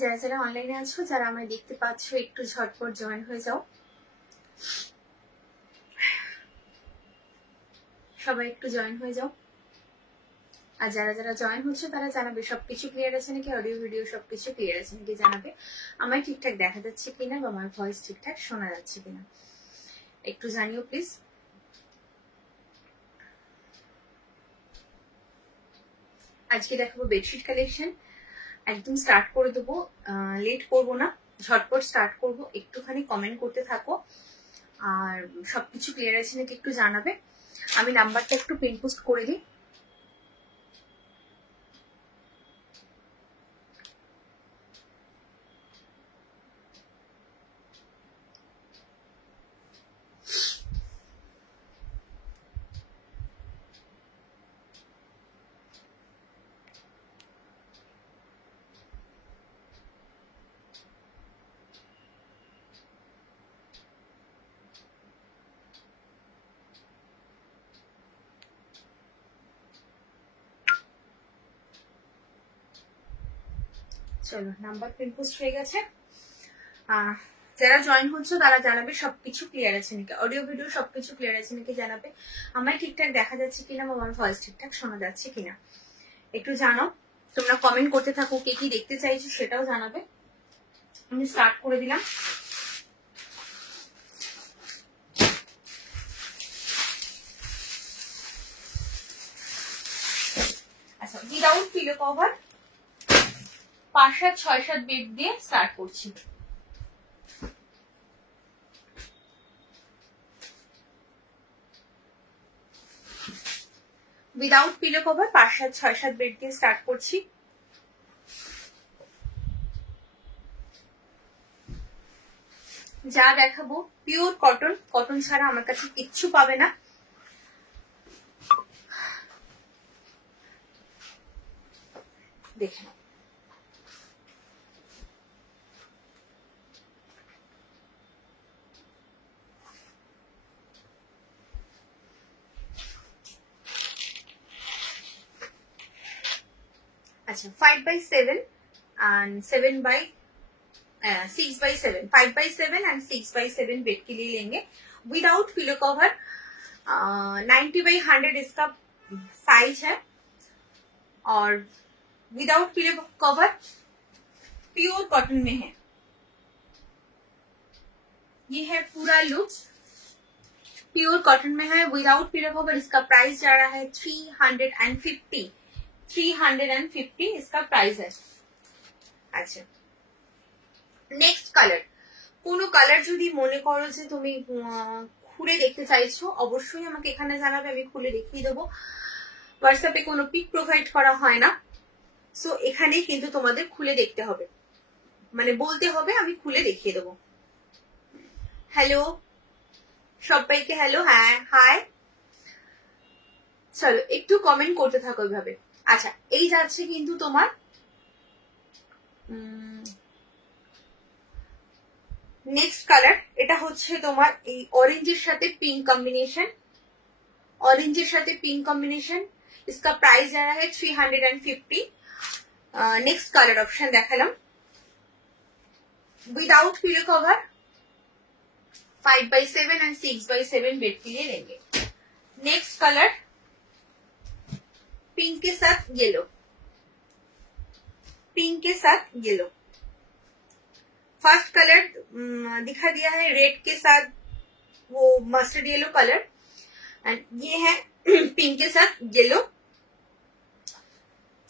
যারা যারা অনলাইনে আছো, যারা আমায় দেখতে পাচ্ছ, একটু ঝটপট জয়েন হয়ে যাও। সবাই একটু জয়েন হয়ে যাও। আর যারা যারা জয়েন হচ্ছে তারা জানাবে সবকিছু ক্লিয়ার আছে নাকি, অডিও ভিডিও সবকিছু ক্লিয়ার আছে নাকি জানাবে। আমায় ঠিকঠাক দেখা যাচ্ছে কিনা বা আমার ভয়েস ঠিকঠাক শোনা যাচ্ছে কিনা একটু জানিও প্লিজ। আজকে দেখাবো বেডশিট কালেকশন। একদম স্টার্ট করে দেবো, লেট করব না, ঝটপট স্টার্ট করব। একটুখানি কমেন্ট করতে থাকো আর সবকিছু ক্লিয়ার আছে নাকি একটু জানাবে। আমি নাম্বারটা একটু পিন পোস্ট করে দিই। চলো, নাম্বার পিন পোস্ট হয়ে গেছে। যারা জয়েন হচ্ছে তারা জানাবে সবকিছু ক্লিয়ার আছে নাকি, অডিও ভিডিও সবকিছু ক্লিয়ার আছে নাকি জানাবে। আমায় ঠিকঠাক দেখা যাচ্ছে কিনা বা আমার ভয়েস ঠিকঠাক শোনা যাচ্ছে কিনা একটু জানাও। তোমরা কমেন্ট করতে থাকো, কে কি দেখতে চাইছো সেটাও জানাবে। আমি স্টার্ট করে দিলাম। আচ্ছা, উইদাউট পিলো কভার 5, 7, 6, 7 বেড দিয়ে স্টার্ট করছি। উইদাউট পিলো কভার 5, 7, 6, 7 বেড দিয়ে স্টার্ট করছি। যা দেখাবো পিওর কটন, কটন ছাড়া আমার কাছে কিচ্ছু পাবে না। দেখে নাও। अच्छा 5/7 and 6/7, 5/7 and 6/7 बेड के लिए लेंगे विदाउट पिलो कवर। 90/100 इसका साइज है और without pillow cover pure cotton में है। ये है पूरा लुक्स, प्योर कॉटन में है विदाउट पिलो कवर। इसका प्राइस जा रहा है 350 इसका प्राइस है। अच्छा, নেক্সট কালার। কোনো কালার যদি মনে করো যে তুমি খুলে দেখতে চাইছো অবশ্যই আমাকে এখানে জানাবে, আমি খুলে দেখিয়ে দেবো। হোয়াটসঅ্যাপে কোনো পিক প্রোভাইড করা হয় না, সো এখানেই কিন্তু তোমাদের খুলে দেখতে হবে, মানে বলতে হবে, আমি খুলে দেখিয়ে দেবো। হ্যালো সবাইকে, হ্যালো, হ্যাঁ হাই। চলো একটু কমেন্ট করতে থাকো এইভাবে। আচ্ছা, এই যাচ্ছে কিন্তু তোমার নেক্সট কালার। এটা হচ্ছে তোমার এই অরেঞ্জের সাথে পিঙ্ক কম্বিনেশন, ऑरेंज साथे पिंक कॉम्बिनेशन। इसका प्राइस जा रहा है 350। नेक्स्ट कलर ऑप्शन देखालाम without pillow cover 5/7 and 6/7 bed के लिए लेंगे। नेक्स्ट कलर पिंक के साथ येलो, पिंक के साथ येलो। फर्स्ट कलर दिखा दिया है रेड के साथ वो मस्टर्ड येलो कलर, एंड ये है पिंक के साथ yellow.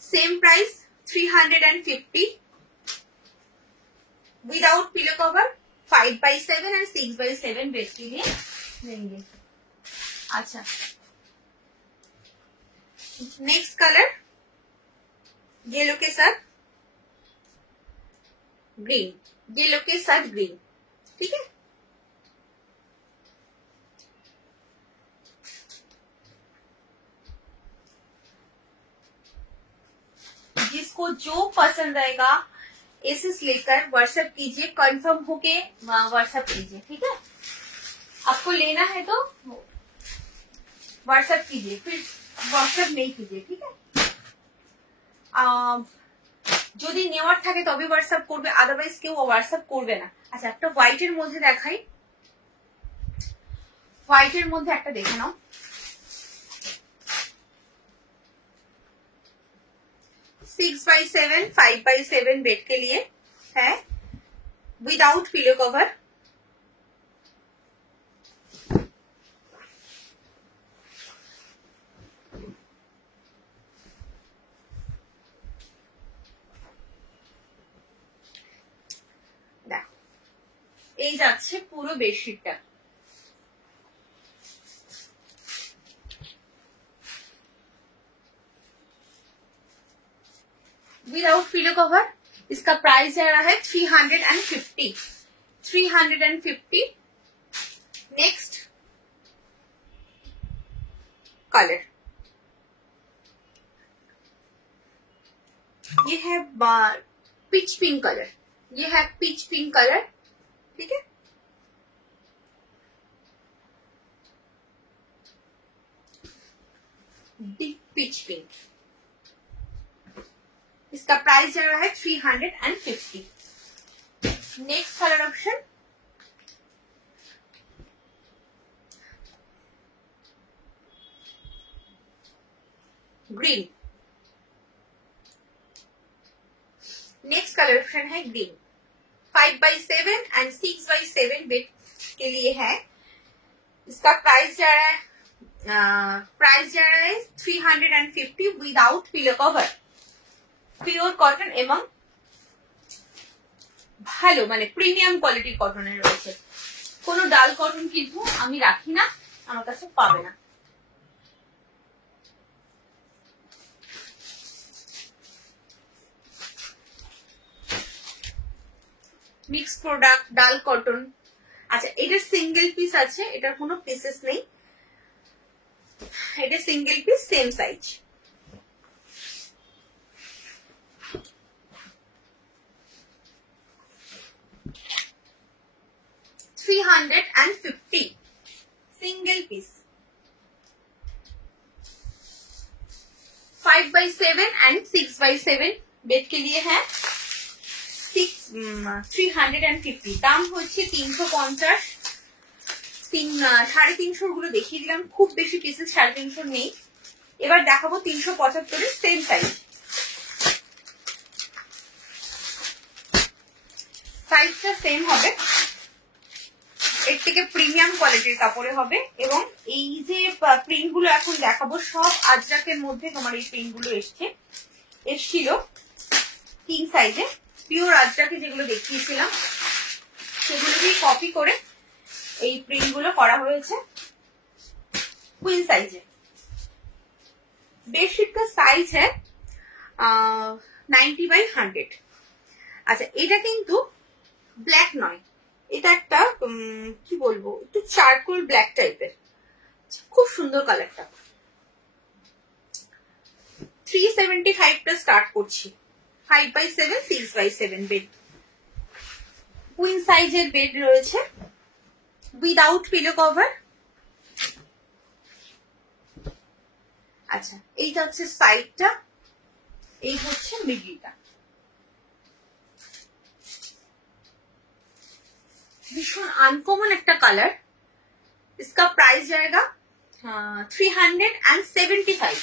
Same price 350 without pillow cover 5/7 and 6/7 bed के लिए लेंगे। अच्छा, नेक्स्ट कलर येलो के साथ ग्रीन, येलो के साथ ग्रीन, ठीक है। जिसको जो पसंद आएगा एसेस लेकर व्हाट्सएप कीजिए, कंफर्म होके व्हाट्सएप कीजिए, ठीक है। आपको लेना है तो व्हाट्सएप कीजिए, फिर व्हाट्सएप नहीं कीजिए, ठीक है। যদি নেওয়ার থাকে তবে হোয়াটসঅ্যাপ করবে, আদারওয়াইজ কেউ হোয়াটসঅ্যাপ করবে না। আচ্ছা একটা হোয়াইটের মধ্যে দেখাই, হোয়াইটের মধ্যে একটা দেখে নাও। 6x7 5x7 बेड के लिए है, विदाउट पिलो कवर। এই যাচ্ছে পুরো বেডশিটটা। विदाउट पिलो कवर, इसका प्राइस जा रहा है 350। नेक्स्ट कलर, ये है पिच पिंक कलर, ये है पिच पिंक कलर, ठीक है। डीप पिच पिंक, इसका प्राइस चल रहा है 350। Next colour option, green. Next colour option है green. 5x7 and 6x7 bed के लिए है। इसका प्राइस जा रहा है 350 without pillow cover. Pure cotton এবং ভালো মানে প্রিমিয়াম কোয়ালিটির কটনের রয়েছে, কোনো ডাল কটন কিন্তু আমি রাখি না, আমার কাছে পাবে না। মিক্স প্রোডাক্ট, ডাল কটন। আচ্ছা এটা সিঙ্গেল পিস আছে, এটার কোনো পিসেস নেই, এটা single piece, same size. 350 single piece. 5x7 and 6x7 bed के लिए है 350। दाम হচ্ছে 350। 350 গুলো দেখিয়ে দিলাম, খুব বেশি পিসেস 350 নেই। এবার দেখাবো 375 এর সেম সাইজ। সাইজটা সেম হবে, এর থেকে প্রিমিয়াম কোয়ালিটির কাপড়ে হবে। এবং এই যে প্রিন্ট গুলো এখন দেখাবো সব আজরাকের মধ্যে তোমার এই প্রিন্ট গুলো এসছিল কিং সাইজে। পিওর আজরাকে যেগুলো দেখিয়েছিলাম সেগুলোকেই কপি করে এই প্রিন্ট গুলো করা হয়েছে কুইন সাইজে। बेडशीट का साइज है 90/100। আচ্ছা এটা কিন্তু ব্ল্যাক নয়, এটা একটা কি বলবো একটু চারকোল ব্ল্যাক টাইপের, খুব সুন্দর কালারটা। 375 টা স্টার্ট করছি। 5x7 6x7 বেড, কুইন সাইজের বেড রয়েছে উইদাউট পিলো কভার। আচ্ছা এইটা হচ্ছে সাইডটা, এই হচ্ছে মিডলটা। भीषण अनकॉमन एक कलर। इसका प्राइस जाएगा 375।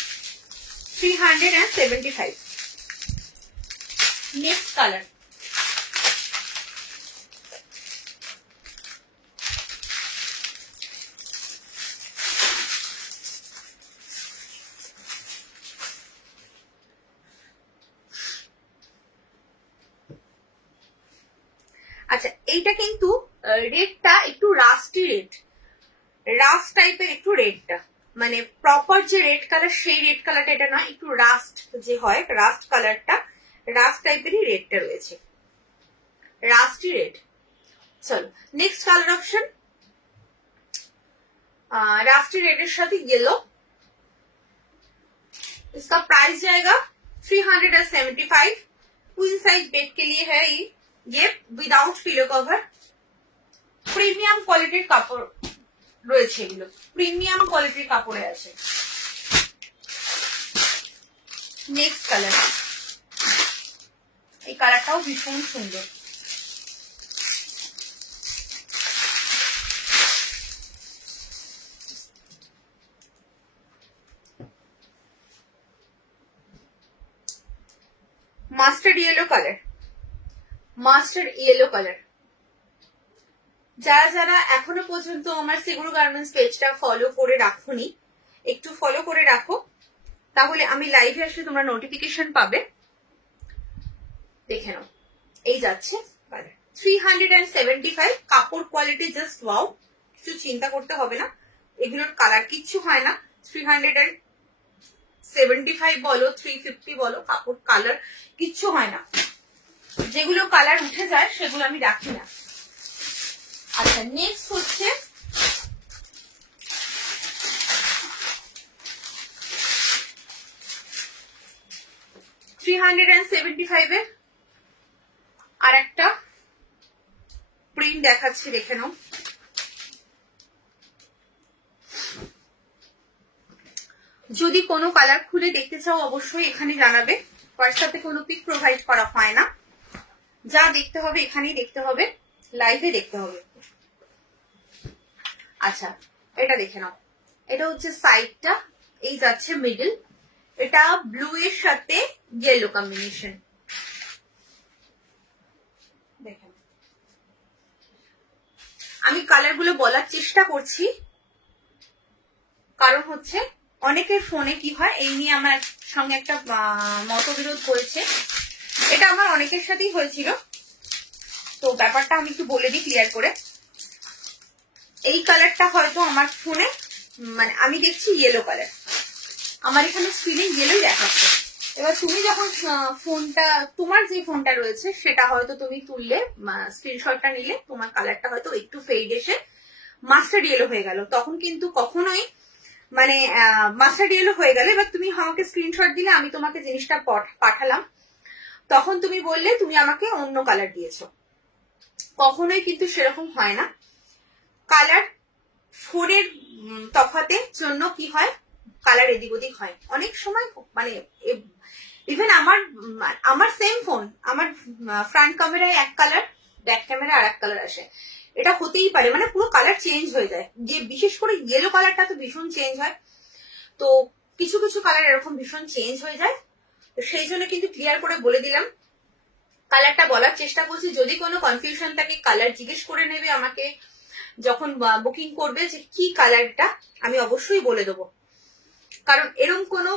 375। नेक्स्ट कलर, আচ্ছা এইটা কিন্তু রেডটা একটু রাস্টি রেড, রাস্ট টাইপের একটু রেডটা, মানে প্রপার যে রেড কালার সেই রেড কালারটা এটা নয়, একটু রাস্ট যে হয় রাস্ট কালারটা, রাস্ট টাইপেরই রেডটা রয়েছে, রাস্টি রেড। চলো নেক্সট কালার অপশন, रास्टी रेड साथ येलो। इसका प्राइस जाएगा 375। क्वीन साइज बेड के लिए है ये विदाउट पिलो कवर। प्रिमियम क्वालिटीर কাপড় রয়েছে, এগুলো প্রিমিয়াম কোয়ালিটির কাপড়ে আছে। নেক্সট কালার, এই কালারটাও ভীষণ সুন্দর। Mustard yellow colour, mustard yellow colour. যারা যারা এখনো পর্যন্ত আমার সিগুরু গার্মেন্টস পেজটা ফলো করে রাখোনি, একটু ফলো করে রাখো, তাহলে আমি লাইভে আসলে তোমরা নোটিফিকেশন পাবে। দেখে নাও, এই যাচ্ছে কালার 375। কাপড় কোয়ালিটি জাস্ট ওয়াও, কিছু চিন্তা করতে হবে না, এগুলোর কালার কিচ্ছু হয় না। 375 বলো 350 বলো, কাপড় কালার কিচ্ছু হয় না। যেগুলো কালার উঠে যায় সেগুলো আমি রাখি না। আচ্ছা, নেক্সট হচ্ছে $375 আর একটা প্রিন্ট দেখাচ্ছি, দেখে নাও। যদি কোনো কালার খুলে দেখতে চাও অবশ্যই এখানে জানাবে। হোয়াটসঅ্যাপে কোনো পিক প্রোভাইড করা হয় না, যা দেখতে হবে এখানেই দেখতে হবে, লাইভে দেখতে হবে। আচ্ছা, এটা দেখে নাও, এটা হচ্ছে সাইডটা, এই যাচ্ছে মিডল, এটা ব্লু এর সাথে ইয়েলো কম্বিনেশন। দেখেন, আমি কালার গুলো বলার চেষ্টা করছি, কারণ হচ্ছে অনেকের ফোনে কি হয়, এই নিয়ে আমার সঙ্গে একটা মতবিরোধ হয়েছে। এটা আমার অনেকের সাথেই হয়েছিল, তো ব্যাপারটা আমি একটু বলে দিই ক্লিয়ার করে। এই কালারটা হয়তো আমার ফোনে, মানে আমি দেখছি ইয়েলো কালার, আমার এখানে স্ক্রিনে ইয়েলোই দেখাচ্ছে। এবার তুমি যখন ফোনটা, তোমার যে ফোনটা রয়েছে সেটা হয়তো তুমি তুললে, স্ক্রিনশটটা নিলে, তোমার কালারটা হয়তো একটু ফেড এসে মাস্টার্ড ইয়েলো হয়ে গেল, তখন কিন্তু কখনোই মানে মাস্টার্ড ইয়েলো হয়ে গেল। এবার তুমি আমাকে স্ক্রিনশট দিলে, আমি তোমাকে জিনিসটা পাঠালাম, তখন তুমি বললে তুমি আমাকে অন্য কালার দিয়েছো, কখনোই কিন্তু সেরকম হয় না। কালার ফোনের তফাতের জন্য কি হয়, কালার এদিক ওদিক হয় অনেক সময়। মানে ইভেন আমার সেম ফোন, আমার ফ্রন্ট ক্যামেরায় এক কালার, ব্যাক ক্যামেরা আর এক কালার আসে, এটা হতেই পারে, মানে পুরো কালার চেঞ্জ হয়ে যায়। যে বিশেষ করে ইয়েলো কালারটা তো ভীষণ চেঞ্জ হয়, তো কিছু কিছু কালার এরকম ভীষণ চেঞ্জ হয়ে যায়। সেই জন্য কিন্তু ক্লিয়ার করে বলে দিলাম, কালারটা বলার চেষ্টা করছি। যদি কোনো কনফিউশন থাকে কালার জিজ্ঞেস করে নেবে আমাকে যখন বুকিং করবে, যে কি কালারটা, আমি অবশ্যই বলে দেবো। কারণ এরকম কোনো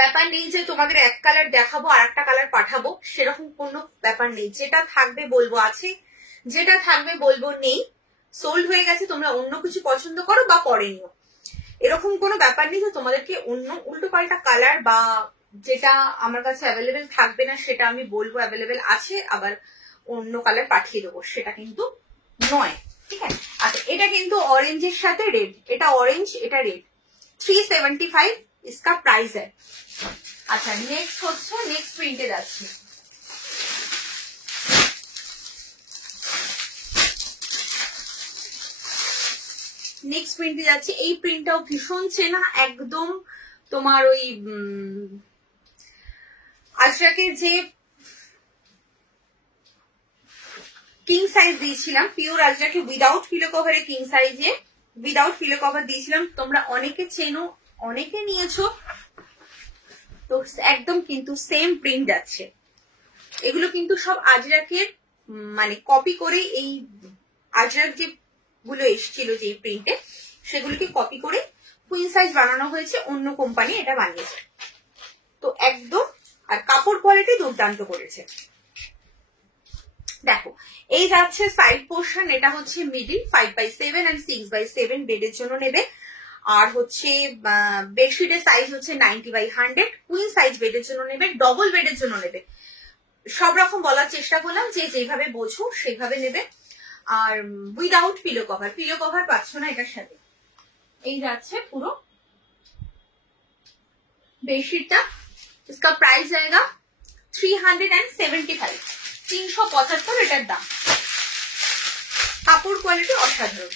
ব্যাপার নেই যে তোমাদের এক কালার দেখাবো আর একটা কালার পাঠাবো, সেরকম কোনো ব্যাপার নেই। যেটা থাকবে বলবো আছে, যেটা থাকবে বলবো নেই, সোল্ড হয়ে গেছে, তোমরা অন্য কিছু পছন্দ করো বা পরে নিও, এরকম কোনো ব্যাপার নেই যে তোমাদেরকে অন্য উল্টো পাল্টা কালার বা যেটা আমার কাছে অ্যাভেলেবেল থাকবে না সেটা আমি বলবো অ্যাভেলেবেল আছে, আবার অন্য কালার পাঠিয়ে দেবো, সেটা কিন্তু নয়, ঠিক আছে। আচ্ছা, এটা কিন্তু অরেঞ্জের সাথে রেড, এটা অরেঞ্জ এটা রেড, 375 इसका प्राइस है। अच्छा, नेक्स्ट হচ্ছে, নেক্সট প্রিন্টে যাচ্ছি। নেক্সট প্রিন্টে যাচ্ছি, এই প্রিন্টটাও ভীষণ চেনা, একদম তোমার ওই আজরাকের যে কিং সাইজ দিয়েছিলাম, পিওর আজরাকে উইদাউট পিলো কভারে কিং সাইজে উইদাউট পিলো কভার দিয়েছিলাম, তোমরা অনেকে চেনো, অনেকে নিয়েছো, তো একদম কিন্তু সেম প্রিন্ট যাচ্ছে। এগুলো কিন্তু সব আজরাকের মানে কপি করে, এই আজরাক যে গুলো এসেছিল যে প্রিন্টে, সেগুলোকে কপি করে কুইন সাইজ বানানো হয়েছে, অন্য কোম্পানি এটা বানিয়েছে, তো একদম। আর কাপড় কোয়ালিটি দুর্দান্ত করেছে। দেখো, এই যাচ্ছে সাইড পোর্শন, এটা হচ্ছে মিডিল 5/7 and 6/7 বেডের জন্য নেবে, আর হচ্ছে বেডশিটের সাইজ হচ্ছে 90/100, কুইন সাইজ বেডের জন্য নেবে, ডবল বেডের জন্য নেবে। সব রকম বলার চেষ্টা করলাম, যে যেভাবে বোঝো সেইভাবে নেবে। আর without pillow cover, pillow cover পাচ্ছ না এটার সাথে। এই যাচ্ছে পুরো বেডশিটটা, इसका प्राइस आएगा 375, 375 এটার দাম। কাপড় কোয়ালিটি অসাধারণ।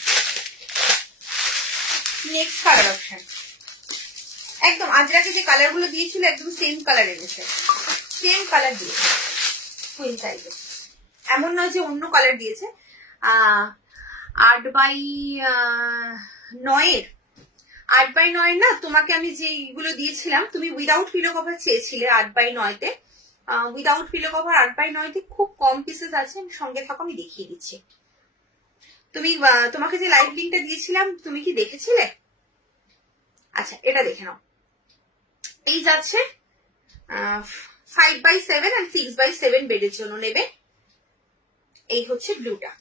নেক্সট কালার অপশন, একদম আজরাকে যে কালার গুলো দিয়েছিল একদম সেম কালার এনেছে, সেম কালার দিয়ে কুইন সাইজে, এমন নয় যে অন্য কালার দিয়েছে। 8x9 8x9 না, তোমাকে আমি যেগুলো দিয়েছিলাম তুমি উইদাউট পিলো কভার চেয়েছিলে 8x9-তে। উইদাউট পিলো কভার 8x9-তে খুব কম পিসেস আছে, আমি সঙ্গে থাকো আমি দেখিয়ে দিচ্ছি। তোমাকে যে লাইভ লিঙ্কটা দিয়েছিলাম তুমি কি দেখেছিলে? আচ্ছা এটা দেখে নাও। এই যাচ্ছে 5x7 আর 6x7 বেডের জন্য নেবে। এই হচ্ছে ব্লুটা।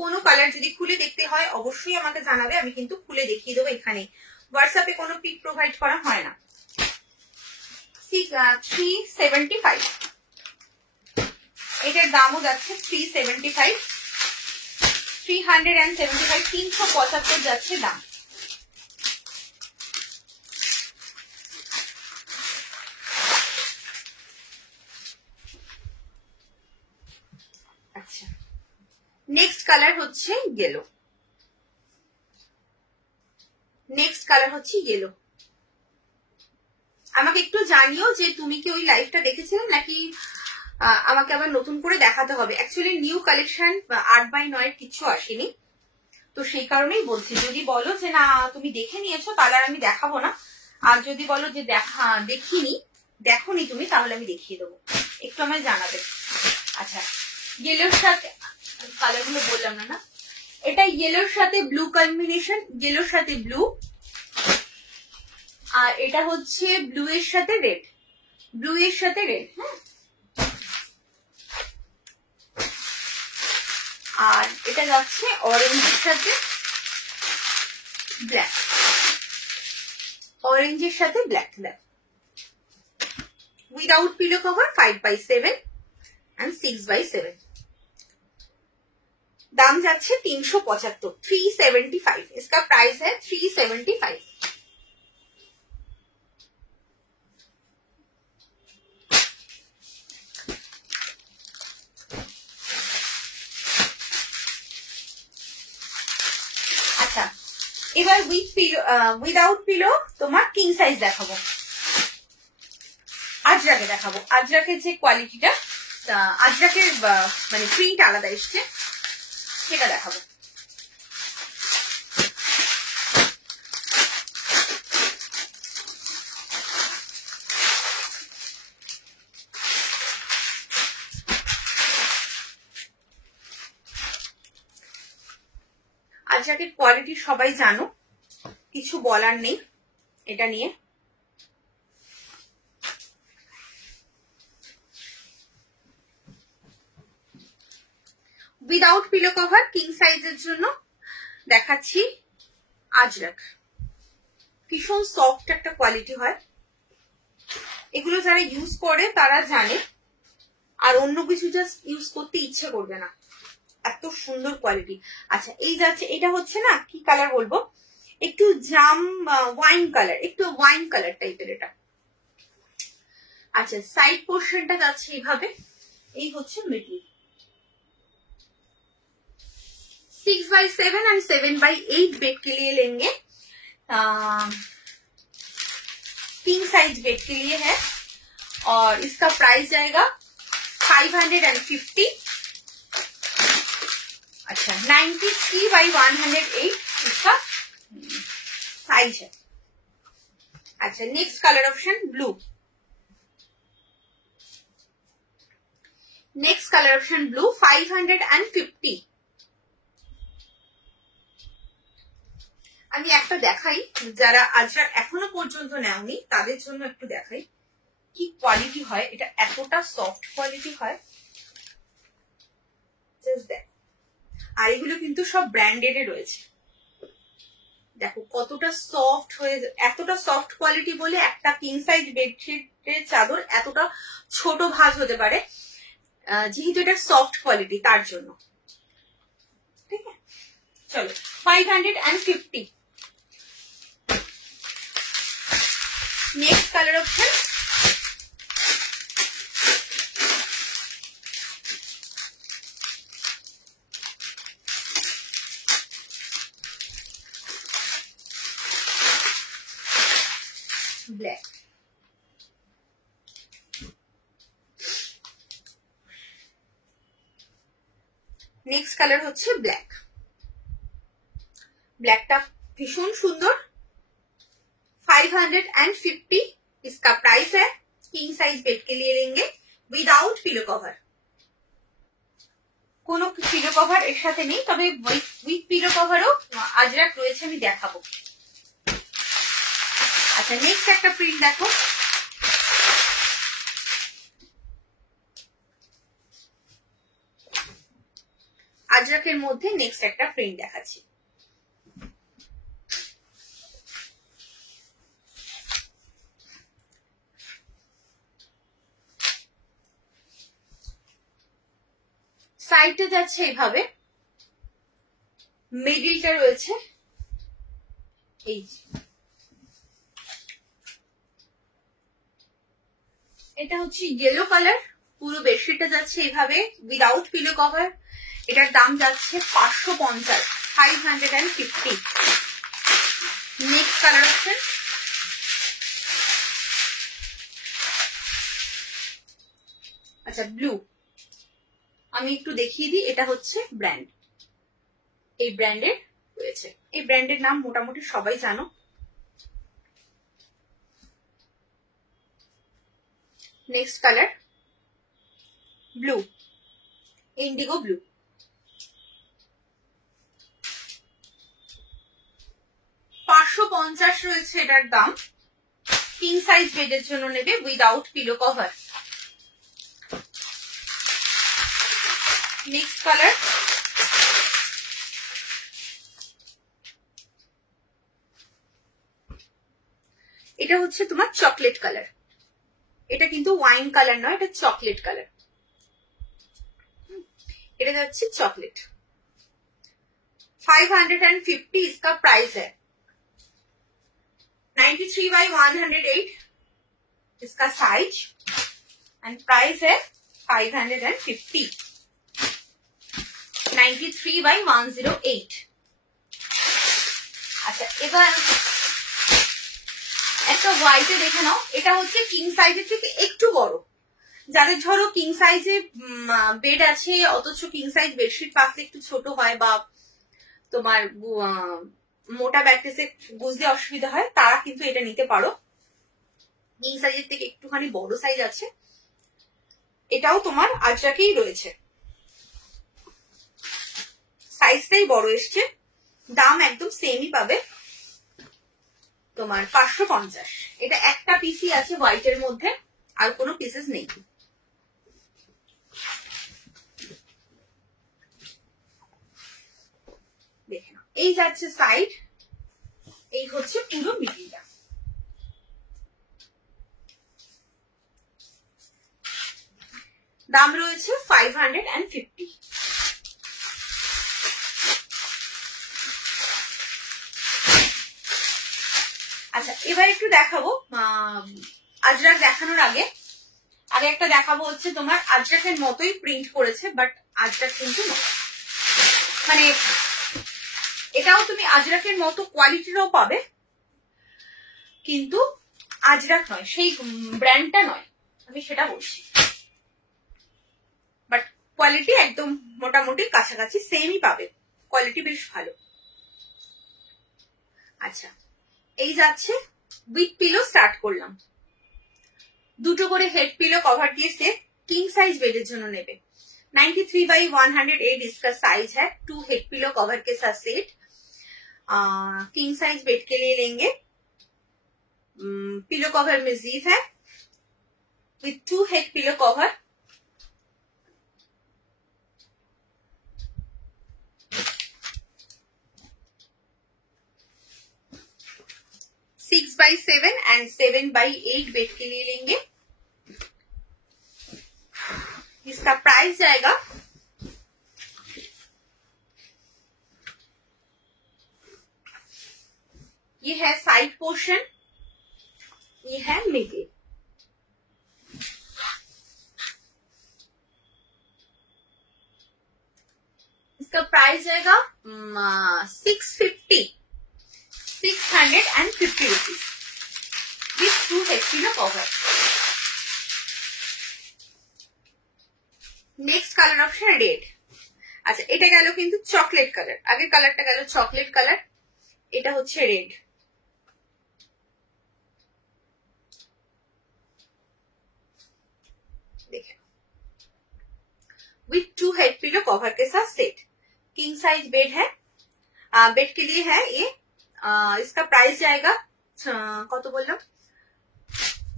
কোনো কালার যদি খুলে দেখতে হয় অবশ্যই আমাকে জানাবে, আমি কিন্তু খুলে দেখিয়ে দেবো। এখানে হোয়াটসঅ্যাপে কোনো পিক প্রোভাইড করা হয় না। 375, এটার দামও যাচ্ছে 375, 375 যাচ্ছে দাম। আচ্ছা নেক্সট কালার হচ্ছে ইয়েলো। নেক্সট কালার হচ্ছে ইয়েলো। আমাকে একটু জানিও যে তুমি কি ওই লাইভটা দেখেছিলে নাকি আমাকে আবার নতুন করে দেখাতে হবে। অ্যাকচুয়ালি নিউ কালেকশন 8x9 কিছু আসেনি, তো সেই কারণেই বলছি। যদি বলো যে না তুমি দেখে নিয়েছো তাহলে আর আমি দেখাবো না, আর যদি বলো যে দেখোনি তুমি, তাহলে আমি দেখিয়ে দেবো। একটু আমায় জানাবে। আচ্ছা ইয়েলোর সাথে কালার গুলো বললাম না, এটা ইয়েলোর সাথে ব্লু কম্বিনেশন, ইয়েলোর সাথে ব্লু, আর এটা হচ্ছে ব্লু এর সাথে রেড, ব্লু এর সাথে রেড। হ্যাঁ, আর এটা যাচ্ছে অরেঞ্জের সাথে ব্ল্যাক, অরেঞ্জের সাথে black. Without pillow cover 5x7 and 6x7, दाम जाच्छे 375, 375, इसका प्राइस है 375। अच्छा এবার উইথ পিলো উইদাউট পিলো তোমার কিং সাইজ দেখাবো, আজরাকে দেখাবো। আজরাকের যে কোয়ালিটিটা, আজরাকের মানে প্রিন্ট আলাদা এসছে, সেটা দেখাবো। আজরাকের কোয়ালিটি সবাই জানো, কিছু বলার নেই এটা নিয়ে। উইদাউট পিলো কভার কিং সাইজের জন্য দেখাচ্ছি আজরাক। ভীষণ সফট একটা কোয়ালিটি হয়, এগুলো যারা ইউজ করে তারা জানে, আর অন্য কিছু জাস্ট ইউজ করতে ইচ্ছে করবে না, এত সুন্দর কোয়ালিটি। আচ্ছা এই যাচ্ছে, এটা হচ্ছে না কি কালার বলবো, একটু জাম ওয়াইন কালার, একটু ওয়াইন কালার টাইপের এটা। আচ্ছা সাইড পোর্শনটা যাচ্ছে এইভাবে, এই হচ্ছে middle. 6x7 and 7x8 bed के लिए लेंगे, किंग साइज बेड के लिए है, और इसका प्राइस जाएगा 550। अच्छा 93x108 इसका साइज है। अच्छा next colour option blue, next colour option blue 550। আমি একটা দেখাই, যারা আজরা এখনো পর্যন্ত নেওনি তাদের জন্য একটু দেখাই কি কোয়ালিটি হয়। এটা এতটা সফট কোয়ালিটি হয়, জাস্ট দেখ। আর এগুলো কিন্তু সব ব্র্যান্ডেড এ রয়েছে, দেখো কতটা সফট হয়ে, এতটা সফট কোয়ালিটি বলে একটা কিং সাইজ বেডশিটের চাদর এতটা ছোট ভাঁজ হতে পারে, যেহেতু এটা সফট কোয়ালিটি তার জন্য। ঠিক আছে চলো 550। Next colour option black. Next colour होच्छे ब्लैक ब्लैकटा भीषण सुंदर 550 इसका प्राइस है किंग साइज बेड के लिए लेंगे विदाउट पिलो कवर কোনো পিলো কভার এর সাথে নেই তবে উইথ পিলো কভারও আজরাক রয়েছে আমি দেখাবো আচ্ছা নেক্সট একটা প্রিন্ট দেখো আজরাকের মধ্যে নেক্সট একটা প্রিন্ট দেখাচ্ছি সাইডে যাচ্ছে এইভাবে মিডলটা রয়েছে এই এটা হচ্ছে ইয়েলো কালার পুরো বেডশিটটা যাচ্ছে এইভাবে উইদাউট পিলো কভার এটার দাম যাচ্ছে 550 550 নেক্সট কালার অপশন আচ্ছা ব্লু আমি একটু দেখিয়ে দিই এটা হচ্ছে ব্র্যান্ড এই ব্র্যান্ডের রয়েছে এই ব্র্যান্ডের নাম মোটামুটি সবাই জানো next colour blue Indigo blue 550 রয়েছে এটার দাম কিং সাইজ বেডের জন্য নেবে without pillow cover next colour এটা হচ্ছে তোমার চকলেট কালার এটা কিন্তু ওয়াইন কালার নয় এটা চকলেট কালার এটা যাচ্ছে চকলেট 550 इसका प्राइस है 93 by 108 इसका साइज एंड प्राइस है 550 93 by 108 আচ্ছা এবার একটা হোয়াইটে দেখে নাও এটা হচ্ছে কিং সাইজের থেকে একটু বড় যাদের ধরো কিং সাইজে বেড আছে অথচ কিং সাইজ বেডশিট পাতলে একটু ছোট হয় বা তোমার মোটা ব্যাট্রেসে বুঝতে অসুবিধা হয় তারা কিন্তু এটা নিতে পারো কিং সাইজের থেকে একটুখানি বড় সাইজ আছে এটাও তোমার আজরাকেই রয়েছে সাইজটাই বড় এসছে দাম একদম সেমই পাবে তোমার 550 এটা একটা পিসই আছে হোয়াইটের মধ্যে আর কোনো পিসেস নেই দেখে নাও এই যাচ্ছে সাইড এই হচ্ছে পুরো মিডিলটা দাম রয়েছে 550 আচ্ছা এবার একটু দেখাবো আজরাক দেখানোর আগে একটা দেখাবো হচ্ছে তোমার আজরাকের মতোই প্রিন্ট করেছে বাট আজরাক কিন্তু নয় মানে এটাও তুমি আজরাকের মতো কোয়ালিটিরও পাবে কিন্তু আজরাক নয় সেই ব্র্যান্ডটা নয় আমি সেটা বলছি বাট কোয়ালিটি একদম মোটামুটি কাছাকাছি সেমই পাবে কোয়ালিটি বেশ ভালো আচ্ছা এই যাচ্ছে উইথ পিলো স্টার্ট করলাম দুটো করে হেড পিলো কভার দিয়ে সেট किंग साइज बेड जनो नेबे 93 by 108 इसका साइज है 2 हेड पिलो कवर के साथ सेट किंग साइज बेड के लिए लेंगे पिलो कवर में जीप है with 2 head pillow cover six by 7 and 7 by 8 bed के लिए लेंगे इसका प्राइस जाएगा ये है साइड पोर्शन ये है मिडिल इसका प्राइस जाएगा 650 rupees with 2 head pillow cover next colour option red আচ্ছা, এটা গেল কিন্তু চকলেট কালার, আগের কালারটা গেল চকলেট কালার, এটা হচ্ছে রেড। देखें विथ 2 हेड पिलो कवर के साथ सेट, किंग साइज बेड है, बेड के लिए है ये। इसका प्राइस जाएगा कत बोललाम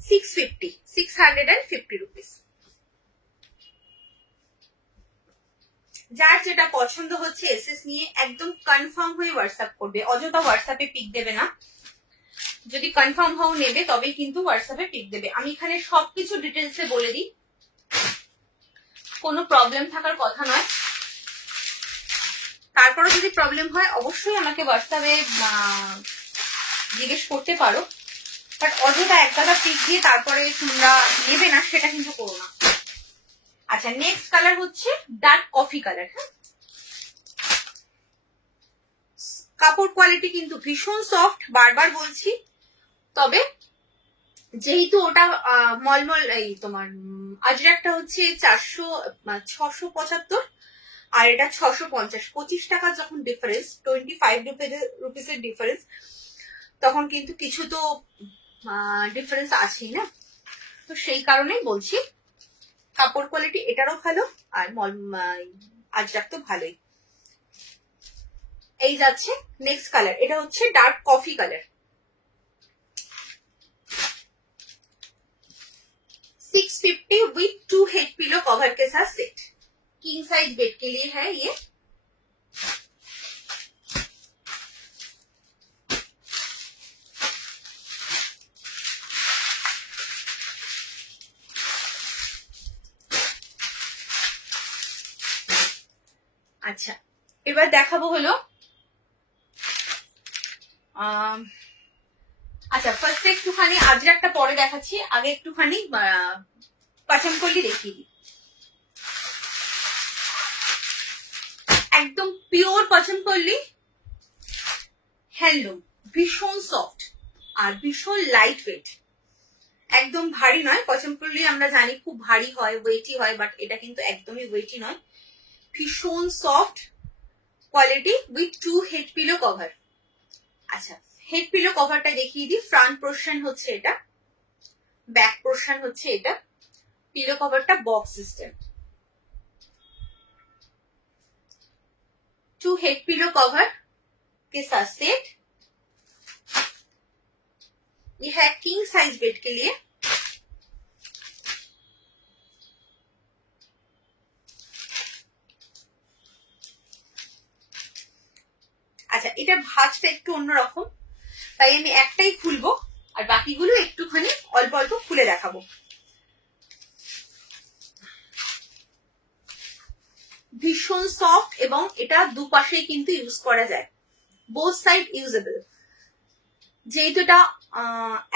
650 रुपीज। যার যেটা পছন্দ হচ্ছে এসএস নিয়ে একদম কনফার্ম হয়ে হোয়াটসঅ্যাপ করবে, অযথা হোয়াটসঅ্যাপে পিক দেবে না। যদি কনফার্ম হও নেবে তবেই কিন্তু হোয়াটসঅ্যাপে পিক দেবে। আমি এখানে সবকিছু ডিটেলসে বলে দিই, কোনো প্রবলেম থাকার কথা নয়। তারপরে যদি প্রবলেম হয় অবশ্যই আমাকে হোয়াটসঅ্যাপে জিজ্ঞেস করতে পারো, বাট অযথা একটা পিক দিয়ে তারপরে তোমরা নেবে না সেটা কিন্তু করো না। আচ্ছা, নেক্সট কালার হচ্ছে ডার্ক কফি কালার। হ্যাঁ, কাপড় কোয়ালিটি কিন্তু ভীষণ সফট, বারবার বলছি। তবে যেহেতু ওটা মলমল এই তোমার আজরাকটা হচ্ছে 675 আর এটা 650, 25 টাকা যখন ডিফারেন্স, 25 রুপিসের ডিফারেন্স, তখন কিন্তু কিছু তো ডিফারেন্স আছেই না। তো সেই কারণেই বলছি কাপড় কোয়ালিটি এটারও ভালো আর আজরাক তো ভালোই। এই যাচ্ছে নেক্সট কালার, এটা হচ্ছে dark coffee colour. 650 with 2 head pillow cover के साथ सेट, किंग साइज बेड के लिए है ये। আচ্ছা, এবার দেখাবো হলো আচ্ছা ফার্স্টে একটুখানি আজরাকটা পরে দেখাচ্ছি, আগে একটুখানি পাচমপল্লি দেখিয়ে দিই। একদম পিওর পাচমপল্লি হ্যান্ডলুম, ভীষণ সফট আর ভীষণ লাইট ওয়েট, একদম ভারী নয়। পাচমপল্লি আমরা জানি খুব ভারী হয়, ওয়েটি হয়, বাট এটা কিন্তু একদমই ওয়েটি নয়, ভীষণ soft quality with 2 head pillow cover. আচ্ছা, হেড পিলো কভারটা দেখিয়ে দিই। ফ্রন্ট পোর্শন হচ্ছে এটা, ব্যাক পোর্শন হচ্ছে এটা। पिलो कवरটা box system, 2 head pillow cover के साथ सेट। ये है किंग साइज बेड के लिए। আচ্ছা, এটা ভাঁজটা একটু অন্যরকম, তাই আমি একটাই খুলবো আর বাকিগুলো একটুখানি অল্প অল্প খুলে দেখাবো। ভীষণ সফট এবং এটা দুপাশেই কিন্তু ইউজ করা যায়, বোথ সাইড ইউজেবল। যেহেতু এটা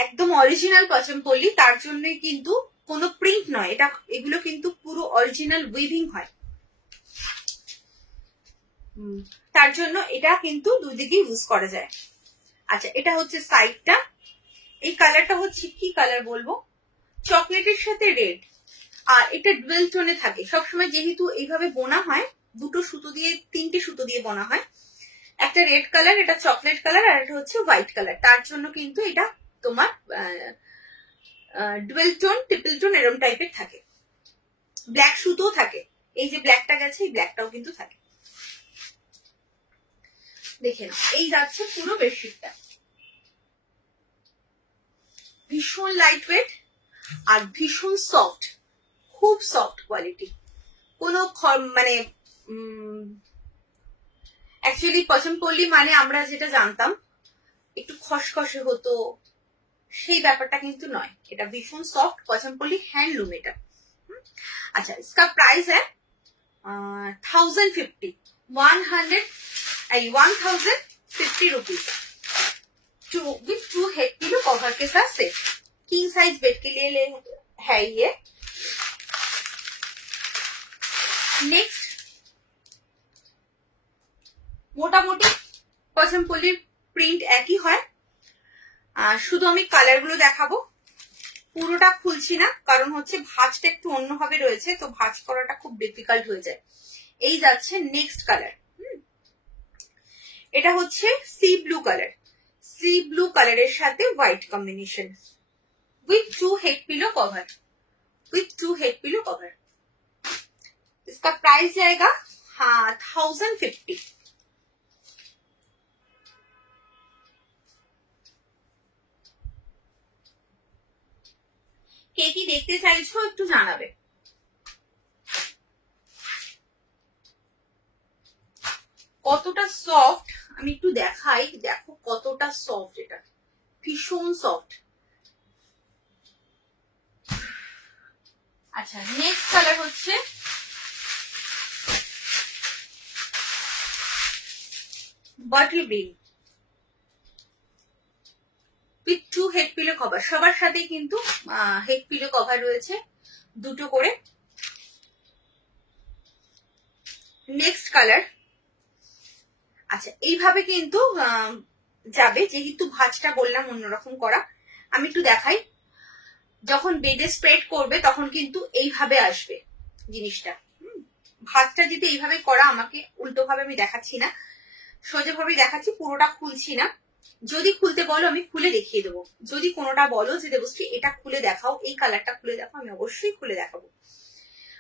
একদম অরিজিনাল পাচমপল্লি, তার জন্যই কিন্তু কোনো প্রিন্ট নয়, এটা এগুলো কিন্তু পুরো অরিজিনাল উইভিং হয়, তার জন্য এটা কিন্তু দুদিকে ইউজ করা যায়। আচ্ছা, এটা হচ্ছে সাইডটা। এই কালারটা হচ্ছে কি কালার বলবো, চকলেটের সাথে রেড, আর এটা ডুয়েল টোনে থাকে সবসময়। যেহেতু এইভাবে বোনা হয়, দুটো সুতো দিয়ে, 3টে সুতো দিয়ে বোনা হয়, একটা রেড কালার, এটা চকলেট কালার, আর এটা হচ্ছে হোয়াইট কালার, তার জন্য কিন্তু এটা তোমার ডুয়েল টোন, ট্রিপল টোন এরকম টাইপের থাকে। ব্ল্যাক সুতো থাকে, এই যে ব্ল্যাকটা গেছে এই ব্ল্যাকটাও কিন্তু থাকে। দেখে নাও, এই যাচ্ছে পুরো বেডশিটটা, ভীষণ লাইট ওয়েট আর ভীষণ সফট, খুব সফট কোয়ালিটি। কোনো মানে অ্যাকচুয়ালি পাচমপল্লি মানে আমরা যেটা জানতাম একটু খসখসে হতো, সেই ব্যাপারটা কিন্তু নয়, এটা ভীষণ সফট পাচমপল্লি হ্যান্ডলুম এটা। अच्छा, इसका प्राइस है 1050 rupees with 2 head pillow cover के साथ सेट, किंग साइज बेड के लिए है ये। नेक्स्ट মোটামুটি পাচমপল্লির প্রিন্ট একই হয়, শুধু আমি কালার গুলো দেখাবো, পুরোটা খুলছি না, কারণ হচ্ছে ভাঁজটা একটু অন্যভাবে রয়েছে, তো ভাঁজ করাটা খুব ডিফিকাল্ট হয়ে যায়। এই যাচ্ছে নেক্সট কালার, এটা হচ্ছে C blue colour, C blue কালারের সাথে white combination with 2 head pillow cover, with 2 head pillow cover। इसका प्राइस जाएगा 1050। কে কি দেখতে চাইছো একটু জানাবে। কতটা সফট আমি একটু দেখাই, দেখো কতটা সফট, এটা ভীষণ সফট। আচ্ছা নেক্সট কালার হচ্ছে bottle green with 2 head pillow cover, সবার সাথে কিন্তু হেড পিলো কভার রয়েছে দুটো করে। নেক্সট কালার, আচ্ছা এইভাবে কিন্তু যাবে, যেহেতু ভাঁজটা বললাম অন্যরকম করা, আমি একটু দেখাই। যখন বেডে স্প্রেড করবে তখন কিন্তু এইভাবে আসবে জিনিসটা। ভাঁজটা যদি এইভাবে করা, আমাকে উল্টো ভাবে আমি দেখাচ্ছি না, সোজাভাবে দেখাচ্ছি, পুরোটা খুলছি না। যদি খুলতে বলো আমি খুলে দেখিয়ে দেবো, যদি কোনোটা বলো যে দেবশ্রী এটা খুলে দেখাও, এই কালারটা খুলে দেখাও, আমি অবশ্যই খুলে দেখাবো,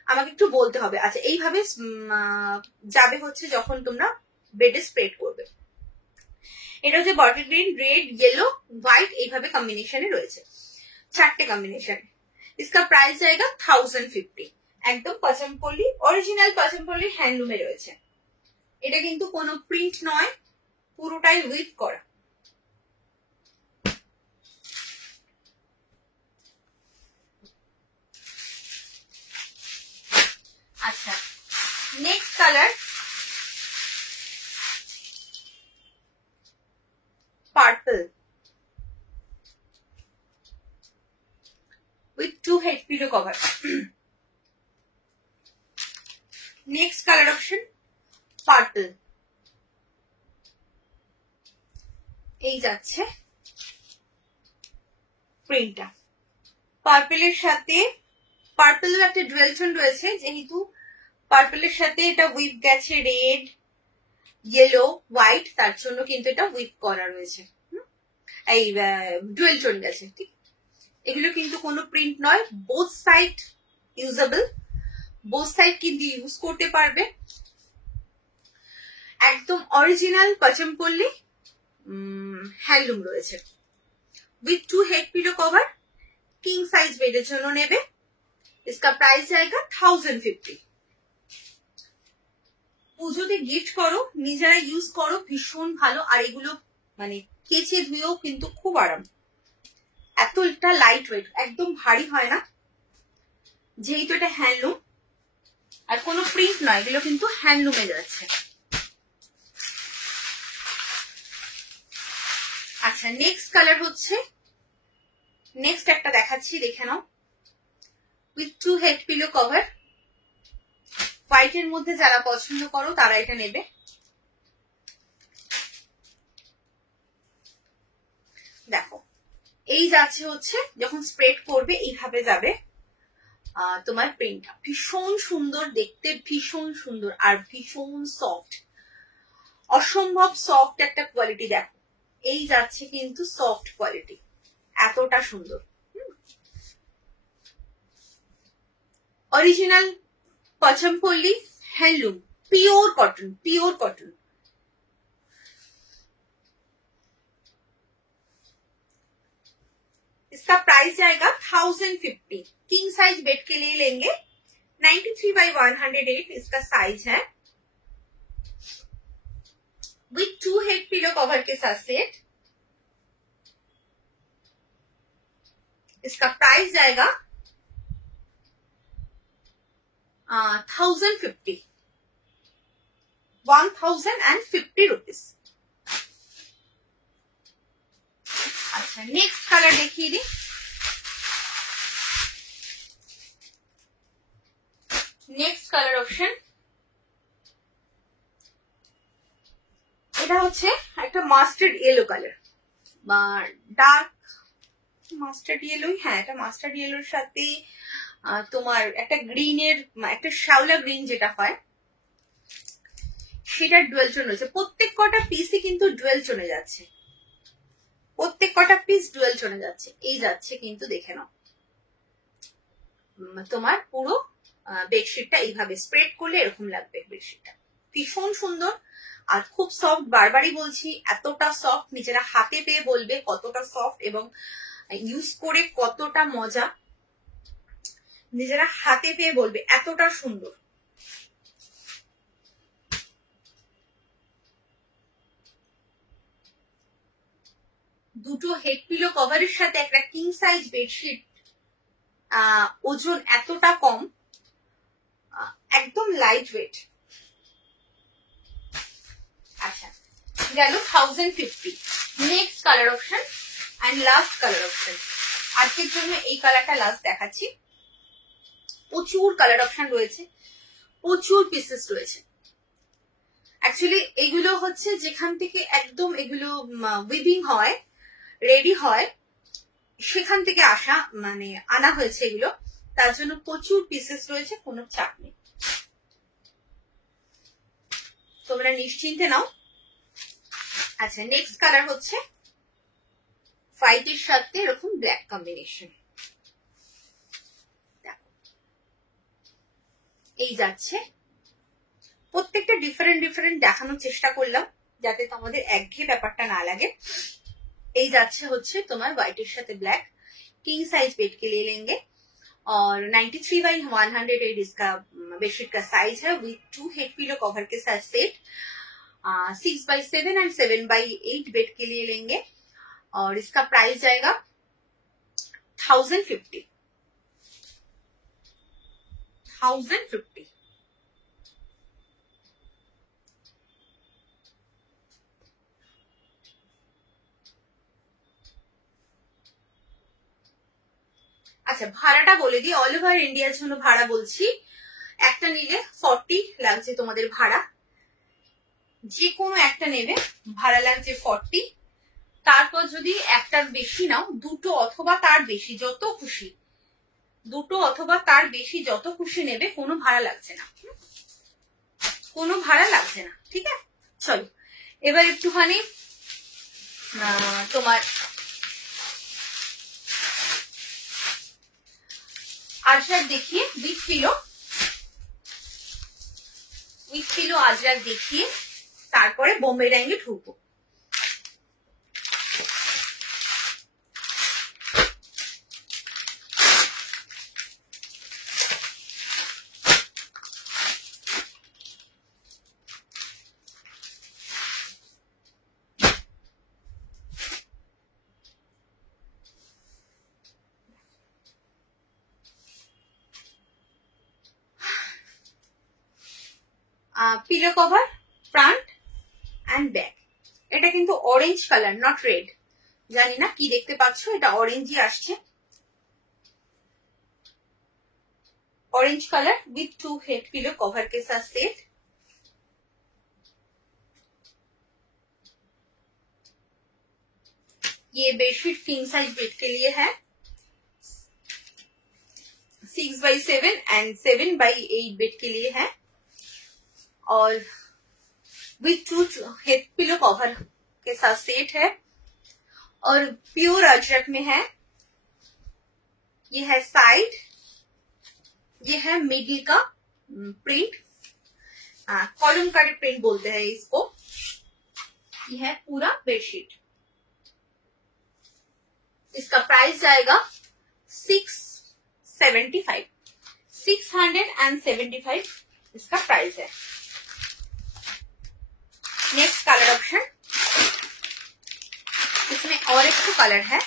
আমাকে একটু বলতে হবে। আচ্ছা এইভাবে যাবে হচ্ছে যখন তোমরা বেডে স্প্রেড করবে। এটা হচ্ছে bottle green, red, yellow, white, এইভাবে কম্বিনেশনে রয়েছে, 4টে কম্বিনেশন। इसका प्राइस जाएगा 1050। একদম পচমপল্লি, অরিজিনাল পচমপল্লি হ্যান্ডলুমে রয়েছে। এটা কিন্তু কোনো প্রিন্ট নয়, পুরোটাই উইভ করা। আচ্ছা next colour purple with 2 head pillow cover। next color option purple, এই যাচ্ছে প্রিন্টটা। পার্পলের সাথে, পার্পলের একটা ডুয়েল টোন রয়েছে, যেহেতু পার্পলের সাথে এটা উইভ গেছে রেড, ইয়েলো, হোয়াইট, তার জন্য কিন্তু এটা উইভ করা রয়েছে, এই ডুয়েল টোন গেছে। ঠিক, এগুলো কিন্তু কোনো প্রিন্ট নয়, both side usable, both side কিন্তু ইউজ করতে পারবে। একদম অরিজিনাল পচমপল্লি হ্যান্ডলুম রয়েছে with 2 head pillow cover, king size বেডের জন্য নেবে। इसका प्राइस जाएगा 1050। পুজোতে গিফট করো, নিজেরা ইউজ করো, ভীষণ ভালো। আর এগুলো মানে কেচে ধুয়েও কিন্তু খুব আরাম, এতটা লাইট ওয়েট, একদম ভারী হয় না, যেহেতু এটা হ্যান্ডলুম আর কোনো প্রিন্ট নয়, এগুলো কিন্তু হ্যান্ডলুমে যাচ্ছে। আচ্ছা নেক্সট কালার হচ্ছে, নেক্সট একটা দেখাচ্ছি, দেখে নাও, উইথ 2 হেড পিলো কভার। হোয়াইটের মধ্যে যারা পছন্দ করো তারা এটা নেবে। দেখো এই যাচ্ছে হচ্ছে, যখন স্প্রেড করবে এইভাবে যাবে তোমার প্রিন্টটা, ভীষণ সুন্দর দেখতে, ভীষণ সুন্দর আর ভীষণ সফট, অসম্ভব সফট একটা কোয়ালিটি। দেখো এই যাচ্ছে কিন্তু সফট কোয়ালিটি, এতটা সুন্দর। Original Pochampally handloom, pure cotton, pure cotton. इसका प्राइस जाएगा 1050। किंग साइज बेड के लिए लेंगे, 93/108 इसका साइज है, विथ 2 हेड पिलो कवर के साथ सेट। इसका प्राइस जाएगा 1050, 1050 रुपीज। अच्छा नेक्स्ट कलर देखिए दी, नेक्स्ट कलर ऑप्शन এটা হচ্ছে একটা মাস্টার্ড ইয়েলো কালার বা ডার্ক মাস্টার্ড ইয়েলো, হ্যাঁ এটা মাস্টার্ড ইয়েলোর সাথে তোমার একটা গ্রিনের, একটা শ্যাওলা গ্রিন যেটা হয় সেটা ডুয়েল টোন রয়েছে। প্রত্যেক কটা পিসই কিন্তু ডুয়েল টোনে যাচ্ছে, প্রত্যেক কটা পিস ডুয়েল টোনে যাচ্ছে। এই যাচ্ছে কিন্তু দেখে নাও, তোমার পুরো বেডশিটটা এইভাবে স্প্রেড করলে এরকম লাগবে। বেডশিটটা ভীষণ সুন্দর আর খুব সফট। বারবারই বলছি, এতটা সফট, নিজেরা হাতে পেয়ে বলবে কতটা সফট এবং ইউজ করে কতটা মজা, নিজেরা হাতে পেয়ে বলবে এতটা সুন্দর। দুটো হেড পিলো কভারের সাথে একটা কিং সাইজ বেডশিট, ওজন এতটা কম, একদম লাইট ওয়েট। আচ্ছা, গেল 1050। Next colour option and last colour option. আজকের জন্য এই কালারটা লাস্ট দেখাচ্ছি। প্রচুর কালার অপশন রয়েছে, প্রচুর পিসেস রয়েছে। অ্যাকচুয়ালি এগুলো হচ্ছে যেখান থেকে একদম এগুলো উইভিং হয়, রেডি হয়, সেখান থেকে আসা, মানে আনা হয়েছে এগুলো, তার জন্য প্রচুর পিসেস রয়েছে, কোনো চাপ নেই, তোমরা নিশ্চিন্তে নাও। আচ্ছা, নেক্সট কালার হচ্ছে হোয়াইটের সাথে এরকম ব্ল্যাক কম্বিনেশন। এই যাচ্ছে, প্রত্যেকটা ডিফারেন্ট ডিফারেন্ট দেখানোর চেষ্টা করলাম যাতে তোমাদের একঘেয়ে ব্যাপারটা না লাগে। এই যাচ্ছে হচ্ছে তোমার হোয়াইটের साथे ब्लैक, किंग साइज बेड के लिए लेंगे और 93/108 इसका बेडशीट का साइज है विथ 2 हेड पिलो कवर के साथ सेट। 6/7 एंड 7/8 बेड के लिए लेंगे और इसका प्राइस जाएगा 1050। আচ্ছা, ভাড়াটা বলে দিই, অল ওভার ইন্ডিয়ার জন্য ভাড়া বলছি। একটা নিলে 40 লাগছে তোমাদের ভাড়া, যে কোনো একটা নেবে ভাড়া লাগছে 40। তারপর যদি একটার বেশি নাও, দুটো অথবা তার বেশি, যত খুশি, দুটো অথবা তার বেশি যত খুশি নেবে, কোনো ভাড়া লাগছে না, কোনো ভাড়া লাগছে না। ঠিক আছে, চলো এবার একটুখানি তোমার আজরাক দেখিয়ে, উইথ পিলো আজরাক দেখিয়ে তারপরে বোম্বে ডাইংয়ে ঢুকবো। Pillow cover front and back, এটা কিন্তু অরেঞ্জ কালার, নট রেড। জানি না কি দেখতে পাচ্ছ, এটা অরেঞ্জই আসছে, orange colour with 2 head pillow cover के साथ सेट। ये बेडशीट किंग साइज बेड के लिए है, 6/7 एंड 7/8 बेड के लिए है और विथ 2 हेड पिलो कवर के साथ सेट है और प्योर अजरक में है। ये है साइड, ये है मिडिल का प्रिंट, कॉलमकारी प्रिंट बोलते हैं इसको। ये है पूरा बेडशीट, इसका प्राइस जाएगा 675 इसका प्राइस है। नेक्स्ट कलर ऑप्शन, इसमें और एक तो कलर है,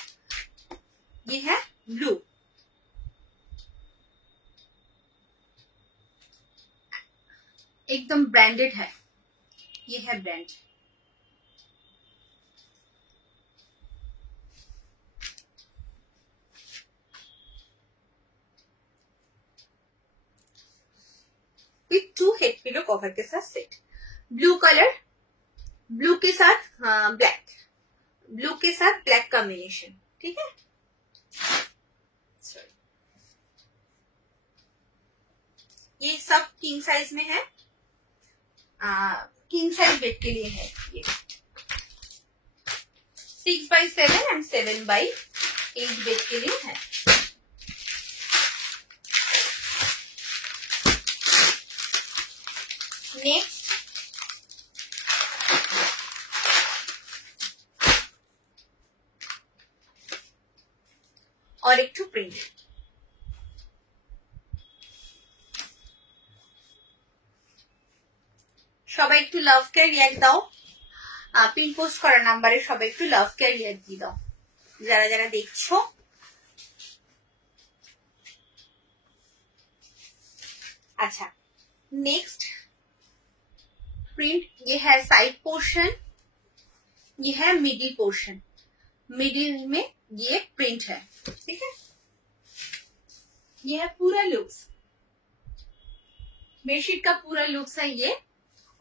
ये है ब्लू। एकदम ब्रांडेड है, ये है brand. With 2 head pillow cover के साथ सेट। ब्लू कलर, ब्लू के साथ ब्लैक, ब्लू के साथ ब्लैक कॉम्बिनेशन। ठीक है, ये सब किंग साइज में है किंग साइज बेड के लिए है ये 6x7 एंड 7x8 बेड के लिए है। नेक्स्ट और एक प्रिंट সবাই একটু লাভ কেয়ার রিয়াক্ট দাও, পিন পোস্ট করার নাম্বারে সবাই একটু লাভ কেয়ার রিয়াক্ট দিয়ে দাও যারা যারা দেখছো। अच्छा नेक्स्ट प्रिंट ये है साइड पोर्शन, ये है मिडिल पोर्शन, मिडिल में ये प्रिंट है, ठीक है। ये है पूरा लुक्स, बेडशीट का पूरा लुक्स है ये,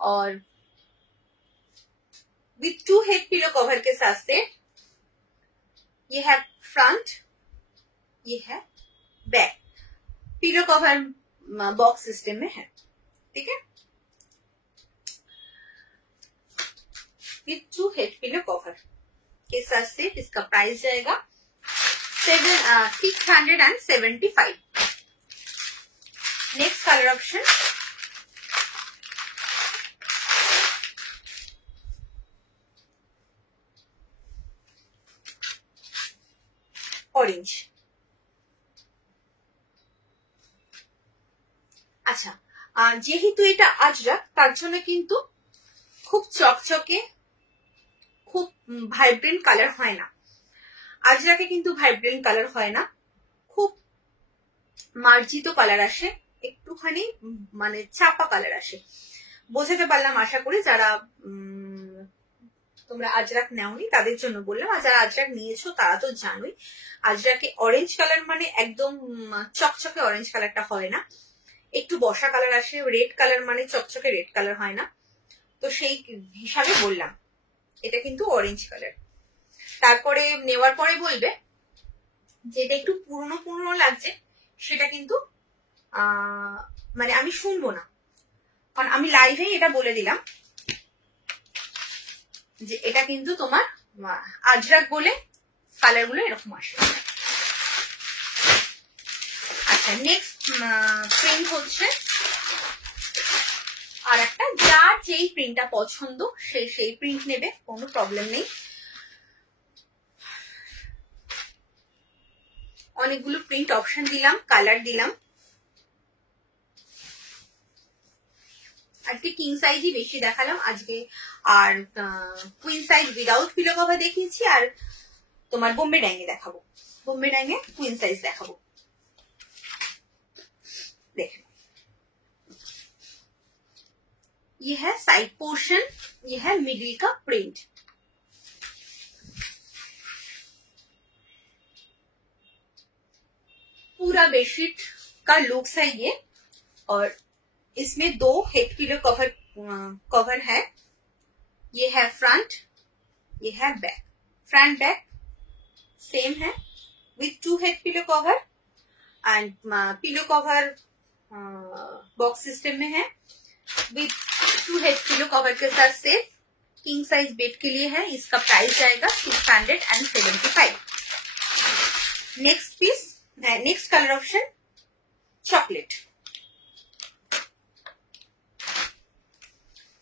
और विथ 2 हेड पिलो कवर के साथ से ये है फ्रंट, ये है back, pillow cover box system में है, ठीक है। विथ 2 हेड पिलो कवर के साथ से इसका प्राइस जाएगा 675। Next colour option orange. আচ্ছা যেহেতু এটা আজরাক তার জন্য কিন্তু খুব চকচকে খুব ভাইব্রেন্ট কালার হয় না, আজরাকে কিন্তু ভাইব্রেন্ট কালার হয় না, খুব মার্জিত কালার আসে, একটুখানি মানে চাপা কালার আসে। বোঝাতে পারলাম আশা করি, যারা তোমরা আজরাক নেওনি তাদের জন্য বললাম, আর যারা আজরাক নিয়েছো তারা তো জানোই আজরাকে অরেঞ্জ কালার মানে একদম চকচকে অরেঞ্জ কালারটা হয় না, একটু বসা কালার আসে, রেড কালার মানে চকচকে রেড কালার হয় না, তো সেই হিসাবে বললাম এটা কিন্তু অরেঞ্জ কালার। তারপরে নেওয়ার পরে বলবে যে এটা একটু পুরনো পুরনো লাগছে, সেটা কিন্তু মানে আমি শুনবো না, কারণ আমি লাইভেই এটা বলে দিলাম যে এটা কিন্তু তোমার আজরাক বলে কালার গুলো এরকম আসে। আচ্ছা নেক্সট প্রিন্ট হচ্ছে আর একটা, যার যেই প্রিন্টটা পছন্দ সেই প্রিন্ট নেবে, কোনো প্রবলেম নেই। অনেকগুলো প্রিন্ট অপশন দিলাম, কালার দিলাম, আজকে কিং সাইজই বেশি দেখালাম আজকে, আর queen size without pillow cover দেখিয়েছি, আর তোমার বোম্বে ডাইঙে দেখাবো, বোম্বে ডাইঙে কুইন সাইজ দেখাবো। देखो ये है साइड पोर्शन, ये है मिडिल का प्रिंट। पूरा बेडशीट का लुक्स है ये, और इसमें 2 हेड पिलो कवर है, ये है फ्रंट, ये है बैक, फ्रंट बैक सेम है with 2 head pillow cover, and pillow cover box system में है, विथ 2 हेड पिलो कवर के साथ से किंग साइज बेड के लिए है। इसका प्राइस जाएगा 675। Next piece, next colour option chocolate,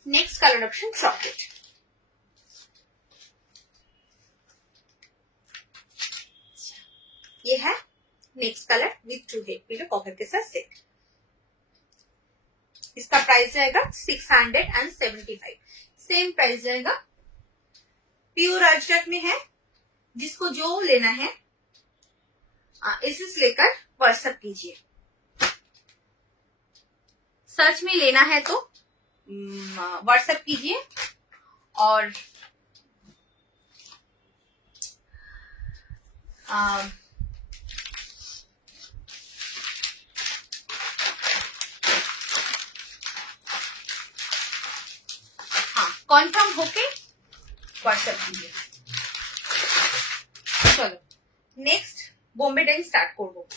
next colour option chocolate. ये है next colour with 2 head pillow cover के साथ सेट। इसका प्राइस जाएगा 675, सेम प्राइस जाएगा। प्योर अजरक में है, जिसको जो लेना है एसएस लेकर व्हाट्सएप कीजिए, सर्च में लेना है तो व्हाट्सएप कीजिए, और कॉन्फर्म होके व्हाट्सएप कीजिए। चलो नेक्स्ट बॉम्बे डाइंग स्टार्ट করব।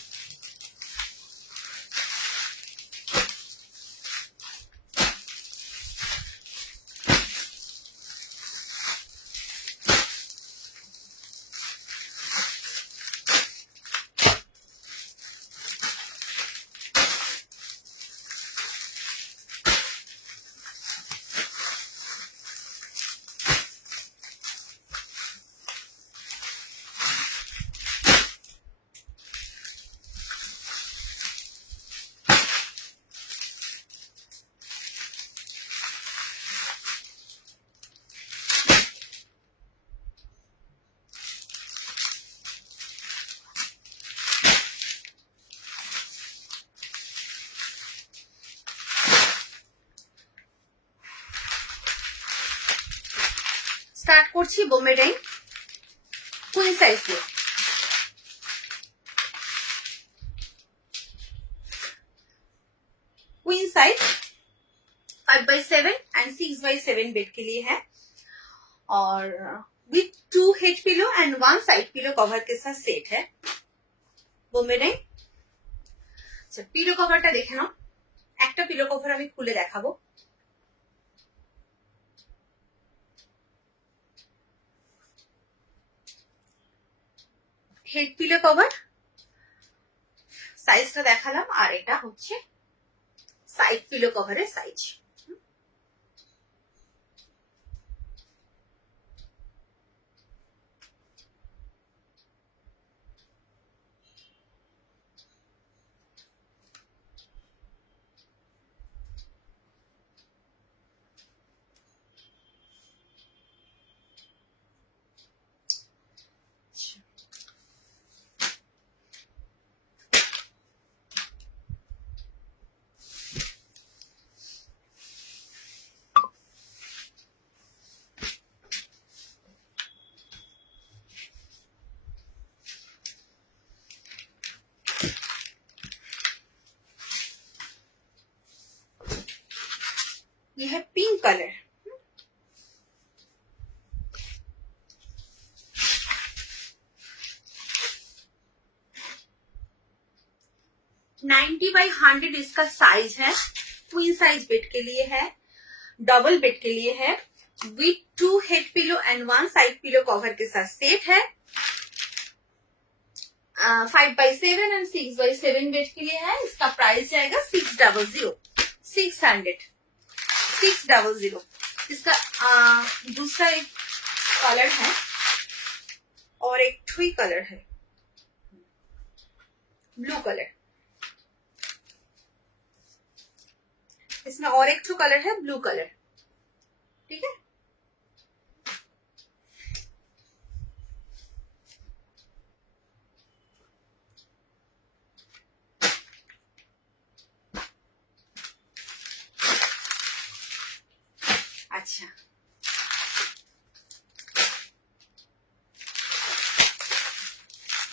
স্টার্ট করছি বোম্বে ডাইং কুইন সাইজ দিয়ে। Queen size 5x7 and 6x7 bed के लिए है और with 2 head pillow and 1 side pillow cover के साथ सेट है বোম্বে ডাইং। আচ্ছা পিলো কভারটা দেখে নাও। একটা পিলো কভার আমি খুলে দেখাবো। হেড পিলো কভার সাইজটা দেখালাম আর এটা হচ্ছে সাইড পিলো কভারের সাইজ। ये है पिंक कलर। 90x100 इसका साइज है। क्वीन साइज बेड के लिए है, डबल बेड के लिए है, with 2 head pillow and 1 side pillow cover के साथ सेट है। 5x7 एंड 6x7 बेड के लिए है। इसका प्राइस जाएगा 600। इसका दूसरा एक कलर है और एक ट्वी कलर है ब्लू कलर। इसमें और एक कलर है ब्लू कलर। ठीक है, अच्छा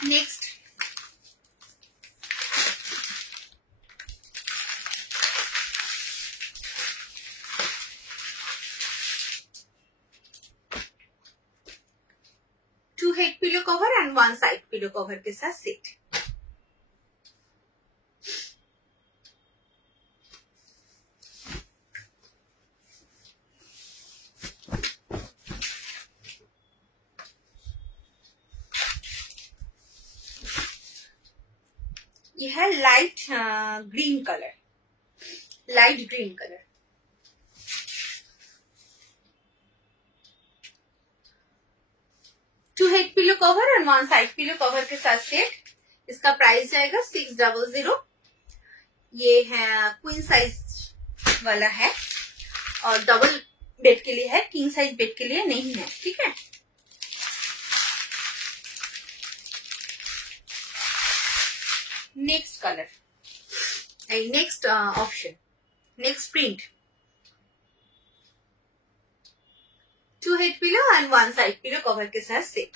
next two head pillow cover and 1 side pillow cover के साथ सेट। ये है light green colour, light green colour. Two head pillow cover and 1 side pillow cover के साथ सेट। इसका प्राइस जाएगा 600। ये है क्वीन साइज वाला है और डबल बेड के लिए है, किंग साइज बेड के लिए नहीं है। ठीक है, next colour, next option, next print. 2 head pillow and 1 side pillow cover के साथ सेट।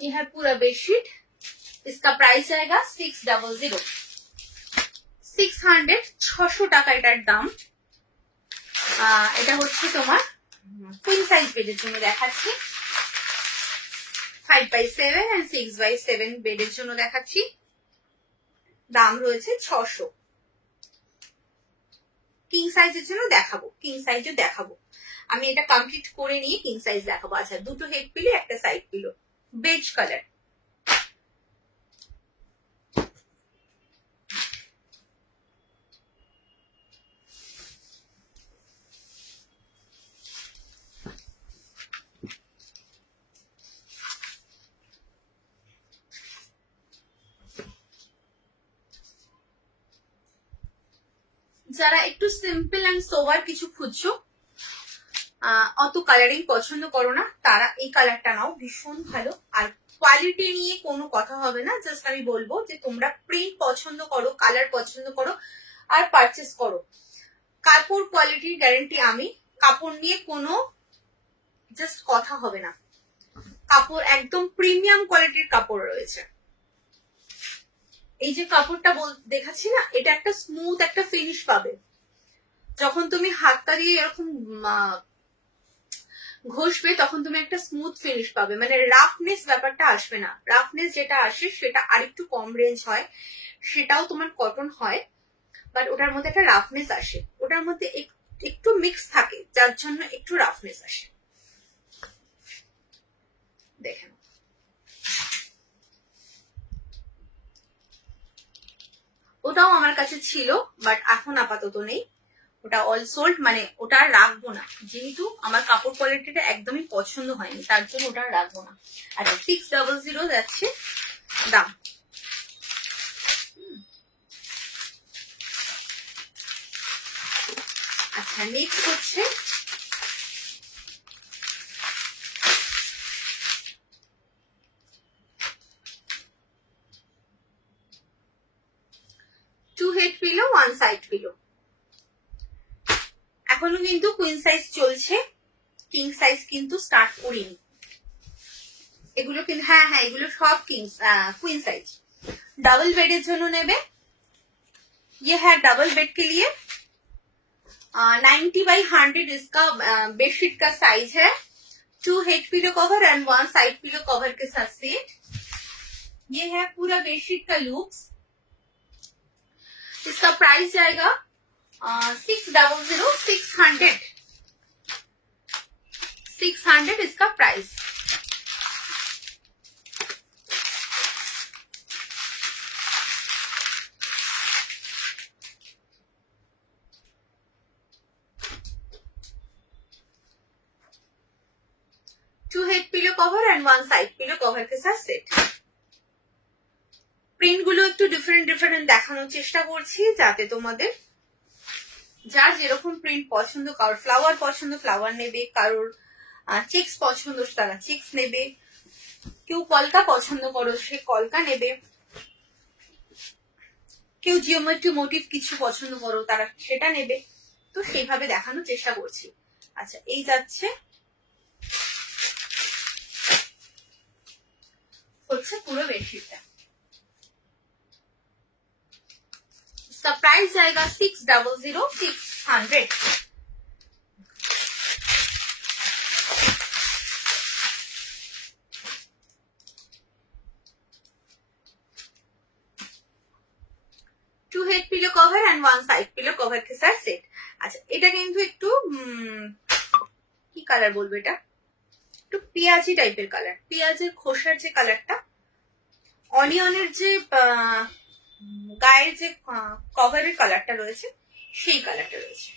ये है पूरा बेडशीट। इसका प्राइस आएगा 600। 600 টাকা এটার দাম। এটা হচ্ছে তোমার কুইন সাইজ বেডের জন্য দেখাচ্ছি। 5x7 and 6x7 বেডের জন্য দেখাচ্ছি। দাম রয়েছে 600। কিং সাইজের জন্য দেখাবো, কিং সাইজও দেখাবো। আমি এটা কমপ্লিট করে নিয়ে কিং সাইজ দেখাবো। আচ্ছা, দুটো হেড পিলো, একটা সাইড পিলো, বেজ কালার। যারা একটু সিম্পল অ্যান্ড সোবার কিছু খুঁজছো, অত কালারিং পছন্দ করো না, তারা এই কালারটা নাও, ভীষণ ভালো। আর কোয়ালিটি নিয়ে কোনো কথা হবে না, জাস্ট আমি বলবো যে তোমরা প্রিন্ট পছন্দ করো, কালার পছন্দ করো আর পারচেস করো। কাপড় কোয়ালিটির গ্যারান্টি আমি, কাপড় নিয়ে কোনো জাস্ট কথা হবে না, কাপড় একদম প্রিমিয়াম কোয়ালিটির কাপড় রয়েছে। এই যে কাপড়টা দেখাচ্ছি না, এটা একটা স্মুথ একটা ফিনিশ পাবে। যখন তুমি হাতটা দিয়ে এরকম ঘষবে তখন তুমি একটা স্মুথ ফিনিশ পাবে, মানে রাফনেস ব্যাপারটা আসবে না। রাফনেস যেটা আসে সেটা আরেকটু কম রেঞ্জ হয়, সেটাও তোমার কটন হয়, বাট ওটার মধ্যে একটা রাফনেস আসে, ওটার মধ্যে একটু মিক্স থাকে, যার জন্য একটু রাফনেস আসে। দেখেন, ওটাও আমার কাছে ছিল, বাট এখন আপাতত নেই, ওটা অল সোল্ড, মানে ওটা রাখবো না, যেহেতু আমার কাপড় কোয়ালিটিটা একদমই পছন্দ হয়নি, তার জন্য ওটা রাখবো না। আচ্ছা, 600 যাচ্ছে দাম। আচ্ছা, নেক্সট হচ্ছে to head pillow, one side pillow. এখনো কিন্তু কুইন সাইজ চলছে, কিং সাইজ কিন্তু স্টার্ট করিনি। এগুলো কিন্তু হ্যাঁ, এগুলো সব কুইন সাইজ। डबल बेड जनो नेबे, ये है डबल बेड के लिए 90/100 इसका बेडशीट का साइज है। 2 head pillow cover and 1 side pillow cover के साथ सेट। ये है पूरा बेडशीट का लुक्स। इसका प्राइस जाएगा 600 इसका price. Two head pillow cover and 1 side pillow cover के साथ सेट। প্রিন্ট গুলো একটু ডিফারেন্ট দেখানোর চেষ্টা করছি, যাতে তোমাদের যার যেরকম প্রিন্ট পছন্দ, কারোর ফ্লাওয়ার পছন্দ ফ্লাওয়ার নেবে, কারোর চেক্স পছন্দ তারা চেক্স নেবে, কেউ কলকা পছন্দ করো সে কলকা নেবে, কেউ জিওমেট্রি মোটিভ কিছু পছন্দ করো তারা সেটা নেবে। তো সেইভাবে দেখানোর চেষ্টা করছি। আচ্ছা, এই যাচ্ছে হচ্ছে পুরো বেডশিটটা। इसका प्राइस जाएगा 600। Two head pillow cover and 1 side pillow cover के साथ सेट। अच्छा, এটা কিন্তু একটু কি কালার বলবো, এটা একটু পেঁয়াজি টাইপের কালার, পেঁয়াজের খোসার যে কালারটা, অনিয়নের যে গায়ের যে কভারের কালারটা রয়েছে সেই কালারটা রয়েছে।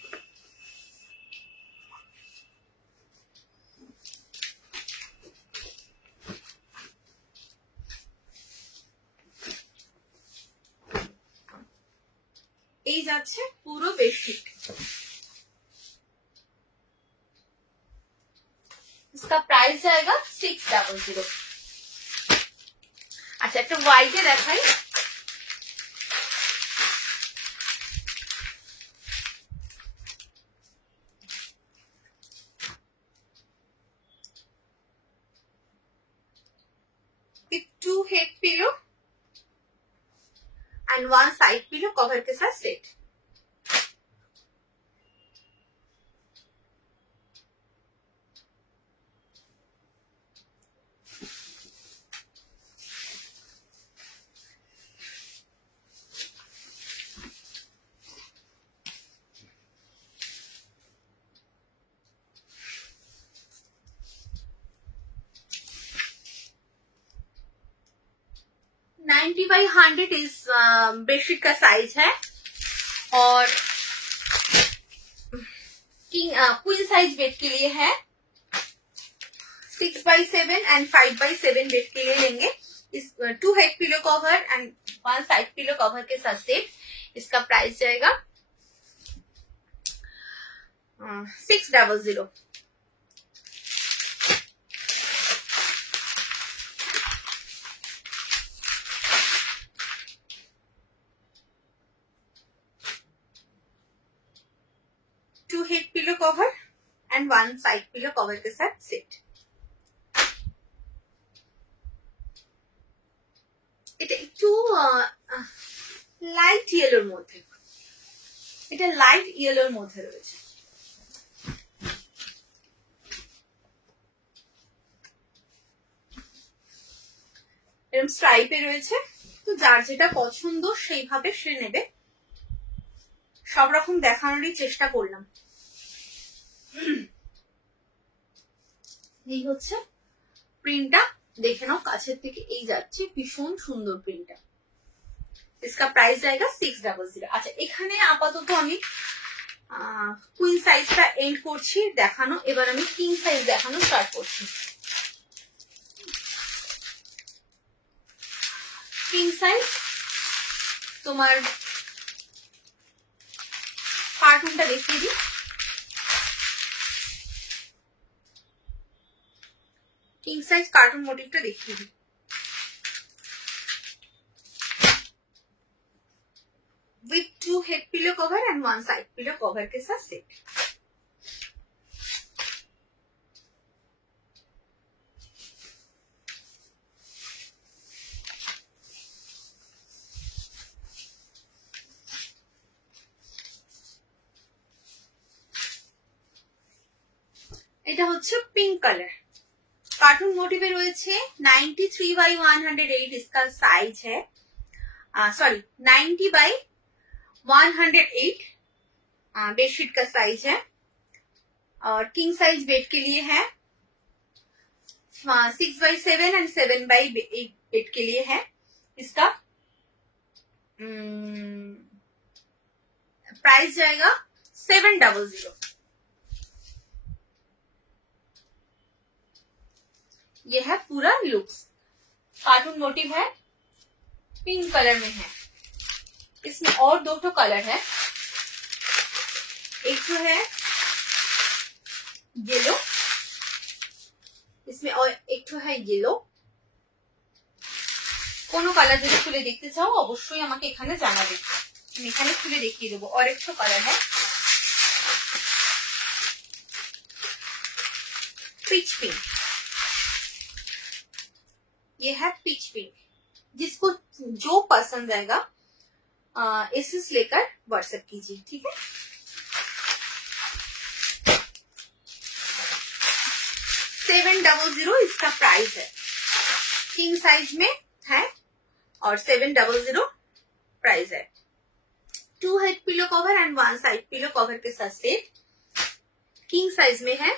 এই যাচ্ছে পুরো বেডশিট। इसका प्राइस जाएगा 600। अच्छा, একটা হোয়াইটে দেখাই। Two head pillow and 1 side pillow cover के साथ सेट। (90/100) इस बेडशीट का साइज है, और क्वीन साइज बेड के लिए है। 6/7 एंड 5/7 बेड के लिए लेंगे। इस 2 head pillow cover and 1 side pillow cover के साथ सेट। इसका प्राइस जाएगा 600. Two head pillow cover and 1 side pillow cover के साथ सेट। এটা একটু লাইট ইয়েলোর মধ্যে, এটা লাইট ইয়েলোর মধ্যে রয়েছে। এরকম স্ট্রাইপে রয়েছে, তো যার যেটা পছন্দ সেইভাবে সে নেবে। সব রকম দেখানোরই চেষ্টা করলাম। এই হচ্ছে প্রিন্টটা, দেখে নাও কাছের থেকে, এই যাচ্ছে, ভীষণ সুন্দর প্রিন্টটা। इसका प्राइस जाएगा 600। আচ্ছা, এখানে আপাতত আমি কুইন সাইজটা এন্ড করছি দেখানো, এবার আমি কিং সাইজ দেখানো স্টার্ট করছি। কিং সাইজ তোমার কার্টুনটা দেখিয়ে দিই। किंग साइज कार्टून मोटिवটা দেখিয়ে দিই। With 2 head pillow cover and 1 side pillow cover के साथ सेट। এটা হচ্ছে পিঙ্ক কালার, कार्टून मोटिव রয়েছে। 93 by 108 इसका साइज है, सॉरी 90 by 108 बेडशीट का साइज है। और किंग साइज बेड के लिए है, 6 by 7 एंड 7 by 8 बेड के लिए है। इसका प्राइस जाएगा 700। ये है पूरा लुक्स, कार्टून मोटिव है, पिंक कलर में है। इसमें और 2 कलर है, एक तो है येलो, इसमें और एक तो है येलो। কোনো কালার যদি খুলে দেখতে চাও অবশ্যই আমাকে এখানে জানাবে, আমি এখানে খুলে দেখিয়ে দেবো। और एक तो कलर है पिच पिंक, ये है पिच पिंक। जिसको जो पसंद आएगा एसएस लेकर व्हाट्सएप कीजिए, ठीक है। $700 इसका प्राइस है, किंग साइज में है और 700 प्राइस है। 2 head pillow cover and 1 side pillow cover के साथ सेट, किंग साइज में है।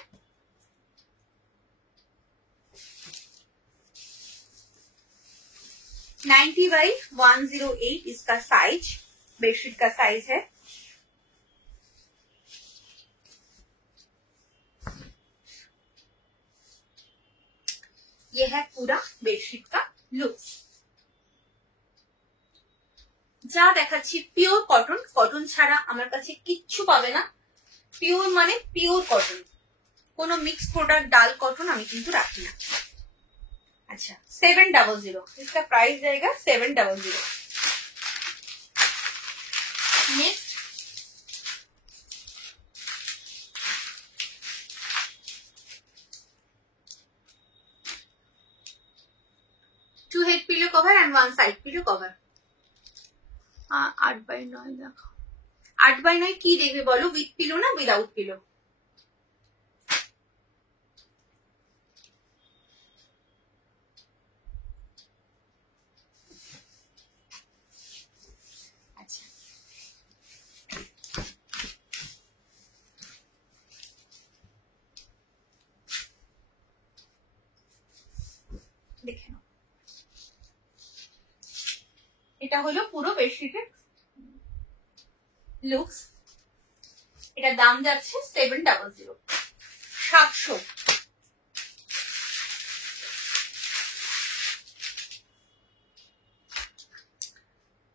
नाइन्टी by 108 इसका साइज, बेडशीट का साइज है। ये है पूरा बेडशीट का लुक्स। যা দেখাচ্ছি পিওর কটন, কটন ছাড়া আমার কাছে কিচ্ছু পাবে না। পিওর মানে পিওর কটন, কোনো মিক্স প্রোডাক্ট ডাল কটন আমি কিন্তু রাখি না। अच्छा 700, इसका प्राइस जाएगा 700। Next 2 head pillow cover and 1 side pillow cover. 8x9 देखो, 8x9 की देखबे बोलो, विथ पिलो ना विदाउट पिलो? দেখে নাও, এটা হলো পুরো বেডশিটের লুকস। এটা দাম যাচ্ছে 700, 700।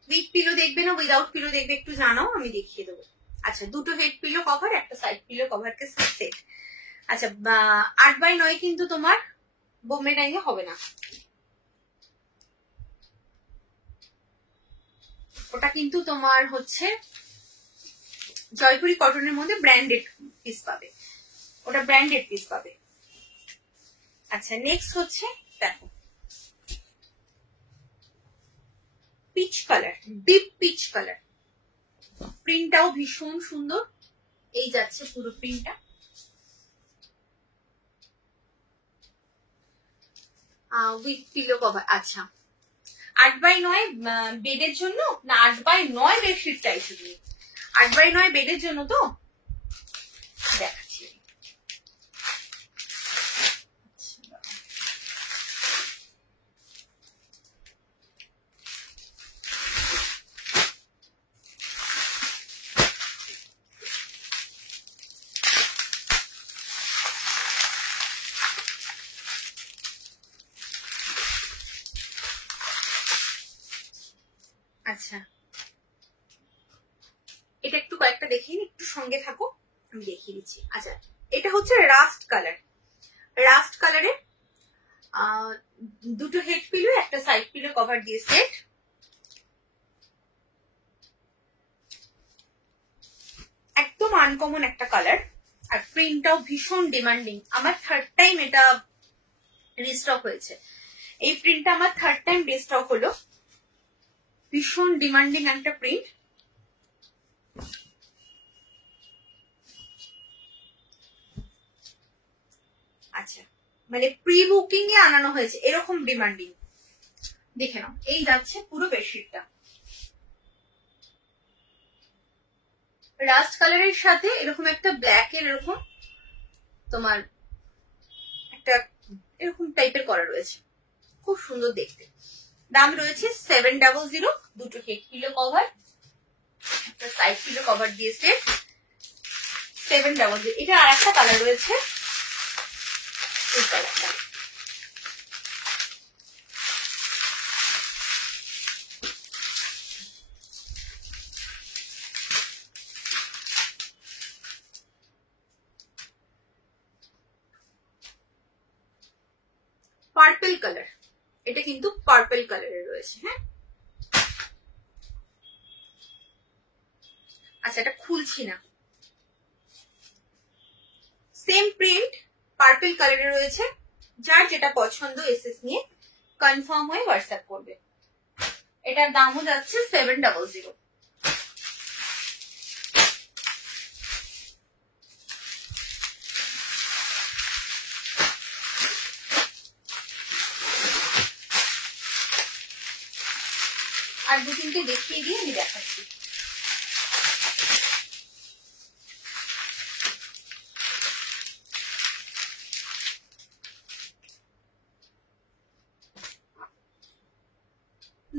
উইথ পিলো দেখবে না উইদাউট পিলো দেখবে একটু জানাও, আমি দেখিয়ে দেবো। अच्छा 2 हेड पिलो कवर একটা সাইড পিলো কভার के साथ सेट। আচ্ছা 8x9 কিন্তু তোমার বোম্বে ডাইংয়ে হবে না, ওটা কিন্তু তোমার হচ্ছে জয়পুরি কটনের মধ্যে ব্র্যান্ডেড পিস পাবে, ওটা ব্র্যান্ডেড পিস পাবে। আচ্ছা নেক্সট হচ্ছে দেখো peach colour, deep peach colour, প্রিন্টটাও ভীষণ সুন্দর, এই যাচ্ছে পুরো প্রিন্টটা। With pillow cover. আচ্ছা 8x9 বেডের জন্য না 8x9 বেডশিট চাইছো তুমি? 8x9 বেডের জন্য তো দেখাচ্ছি। আচ্ছা এটা একটু কয়েকটা দেখিয়ে একটু সঙ্গে থাকো, আমি দেখিয়ে দিচ্ছি। আচ্ছা এটা হচ্ছে রাস্ট কালার, রাস্ট কালারে 2 হেড পিলো একটা সাইড পিলো কভার দিয়ে সেট। একদম আনকমন একটা কালার, আর প্রিন্টটাও ভীষণ ডিমান্ডিং। আমার 3rd টাইম এটা রিস্টক হয়েছে, এই প্রিন্টটা আমার 3rd টাইম রিস্টক হলো, ভীষণ ডিমান্ডিং একটা প্রিন্ট। আচ্ছা মানে প্রি বুকিং এ আনানো হয়েছে এরকম ডিমান্ডিং, দেখে নাও। এই যাচ্ছে পুরো বেডশিটটা রাস্ট কালারের সাথে এরকম একটা ব্ল্যাক এর এরকম তোমার একটা এরকম টাইপের করা রয়েছে, খুব সুন্দর দেখতে। দাম রয়েছে 700, 2 হেড পিলো কভার একটা সাইড পিলো কভার দিয়ে সেট 700। এটা আর একটা কালার রয়েছে, এই কালারটা। পার্পল কালার, এটা কিন্তু পার্পল কালারের রয়েছে। হ্যাঁ আচ্ছা এটা খুলছি না, সেম প্রিন্ট পার্পল কালারের রয়েছে। যার যেটা পছন্দ এসএস নিয়ে কনফার্ম হয়ে হোয়াটসঅ্যাপ করবে। এটার দামও যাচ্ছে 700। আর 2-3টে দেখিয়ে দিয়ে আমি দেখাচ্ছি।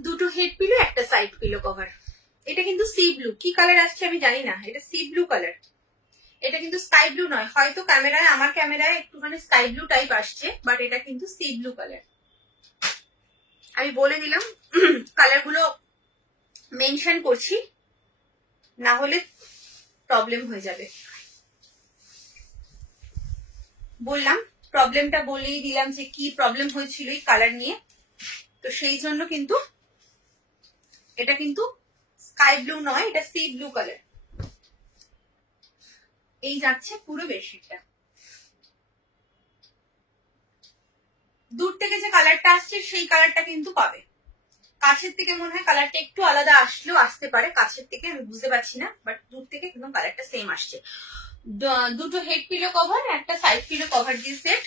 দুটো হেড পিলো একটা সাইড পিলো কভার। এটা কিন্তু সি ব্লু, কি কালার আসছে আমি জানি না, এটা সি ব্লু কালার, এটা কিন্তু স্কাই ব্লু নয়। হয়তো ক্যামেরায়, আমার ক্যামেরায় একটুখানি স্কাই ব্লু টাইপ আসছে, বাট এটা কিন্তু সি ব্লু কালার। আমি বলে দিলাম কালার গুলো মেনশন করছি, না হলে প্রবলেম হয়ে যাবে। বললাম প্রবলেমটা বলেই দিলাম যে কি প্রবলেম হয়েছিল এই কালার নিয়ে, তো সেই জন্য কিন্তু এটা কিন্তু স্কাই ব্লু নয়, এটা সি ব্লু কালার। এই যাচ্ছে পুরো বেডশিটটা। দূর থেকে যে কালারটা আসছে সেই কালারটা কিন্তু পাবে, কাছের থেকে মনে হয় কালারটা একটু আলাদা আসলেও আসতে পারে, কাছের থেকে আমি বুঝতে পারছি না, বাট দূর থেকে একদম কালারটা সেম আসছে। 2 হেড পিলো কভার একটা সাইড পিলো কভার দিয়ে সেট,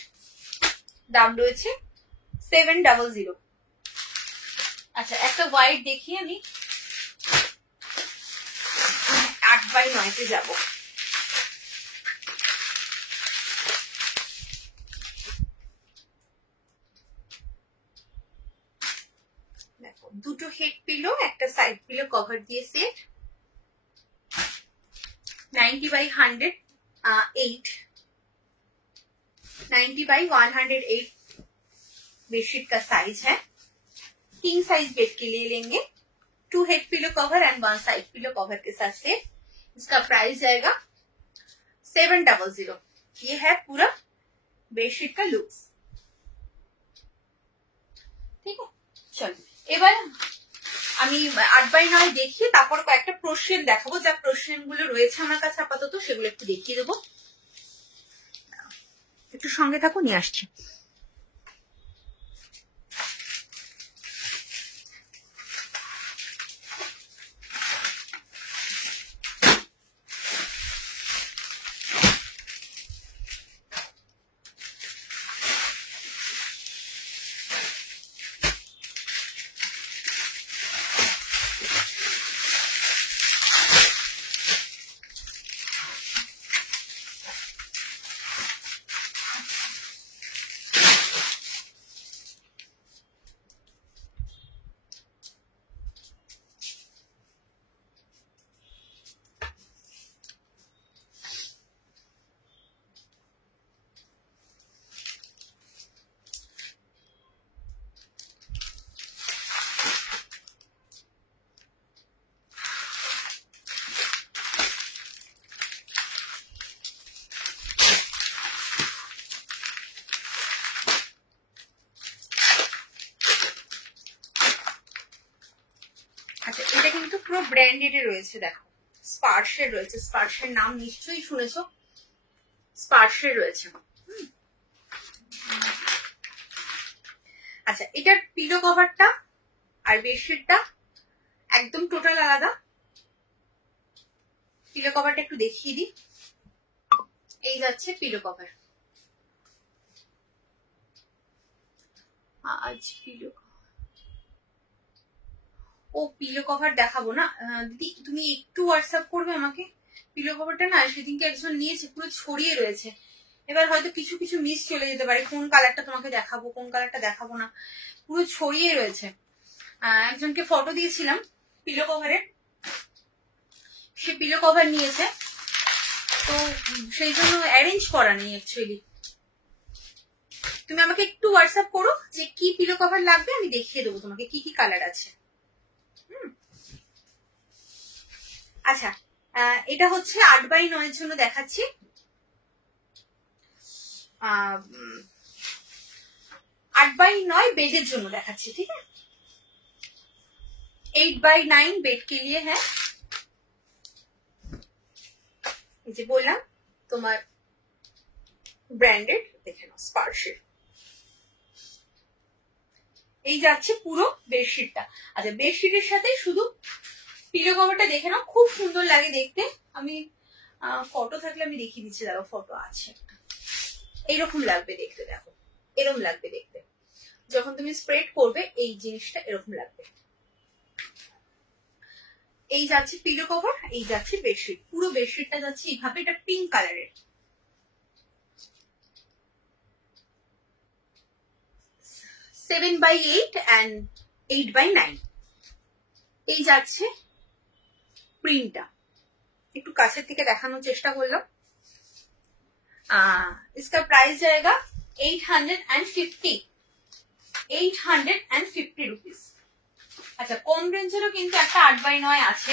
দাম রয়েছে 700। আচ্ছা একটা হোয়াইট দেখি, আমি 8x9 যাবো। দেখো 2 হেড পিলো একটা সাইড পিলো কভার দিয়ে সেট 90x108, 90x108 बेडशीट का साइज है। किंग साइज बेड के लिए लेंगे। 2 head pillow cover and 1 side pillow cover के साथ से इसका प्राइस जाएगा 700। ये है पूरा बेडशीट का लुक्स। ঠিক আছে, চলো এবার আমি 8x9 দেখিয়ে তারপর কয়েকটা প্রশ্ন দেখাবো, যা প্রশ্নগুলো রয়েছে আমার কাছে আপাতত সেগুলো একটু দেখিয়ে দেবো। একটু সঙ্গে থাকো, নিয়ে আসছি। আচ্ছা, এটা কিন্তু পুরো ব্র্যান্ডেড রয়েছে, দেখো স্পার্শের রয়েছে, স্পার্শের নাম নিশ্চয়ই শুনেছো, স্পার্শের রয়েছে। আচ্ছা, এটার পিলো কভারটা আর বেডশিটটা একদম টোটাল আলাদা। পিলো কভারটা একটু দেখিয়ে দিই। এই যাচ্ছে পিলো কভার। আজ পিলো পিলো কভার দেখাবো না দিদি, তুমি একটু হোয়াটসঅ্যাপ করবে আমাকে। পিলো কভারটা না সেদিনকে একজন নিয়েছে, পুরো ছড়িয়ে রয়েছে। এবার হয়তো কিছু কিছু মিস চলে যেতে পারে, কোন কালারটা তোমাকে দেখাবো কোন কালারটা দেখাবো না, পুরো ছড়িয়ে রয়েছে। একজনকে ফটো দিয়েছিলাম পিলো কভারের, সে পিলো কভার নিয়েছে, তো সেই জন্য অ্যারেঞ্জ করা নেই অ্যাকচুয়ালি। তুমি আমাকে একটু হোয়াটসঅ্যাপ করো যে কি পিলো কভার লাগবে, আমি দেখিয়ে দেবো তোমাকে কি কি কালার আছে। আচ্ছা, এটা হচ্ছে 8x9 জন্য দেখাচ্ছি। 8x9 बेड জন্য দেখাচ্ছি, ঠিক আছে। 8x9 बेड के लिए है, এই যে বললাম তোমার ব্র্যান্ডেড, দেখে নাও স্পার্শের। এই যাচ্ছে পুরো বেডশিটটা। আচ্ছা, বেডশিটের সাথে শুধু পিলো কভারটা দেখে নাও, খুব সুন্দর লাগে দেখতে। আমি ফটো থাকলে আমি দেখিয়ে দিচ্ছি, দেখো ফটো আছে। এইরকম লাগবে দেখতে, দেখো এরকম লাগবে দেখতে, যখন তুমি স্প্রেড করবে এই জিনিসটা এরকম লাগবে। এই যাচ্ছে পিলো কভার, এই যাচ্ছে বেডশিট। পুরো বেডশিটটা যাচ্ছে এইভাবে, এটা পিঙ্ক কালারের। সেভেন বাই 8 and 8x9 এই যাচ্ছে প্রিন্টটা। একটু কাছের থেকে দেখানোর চেষ্টা করলাম। इसका प्राइस जाएगा 850 रुपीज। আচ্ছা, কম রেঞ্জেরও কিন্তু একটা 8x9 আছে,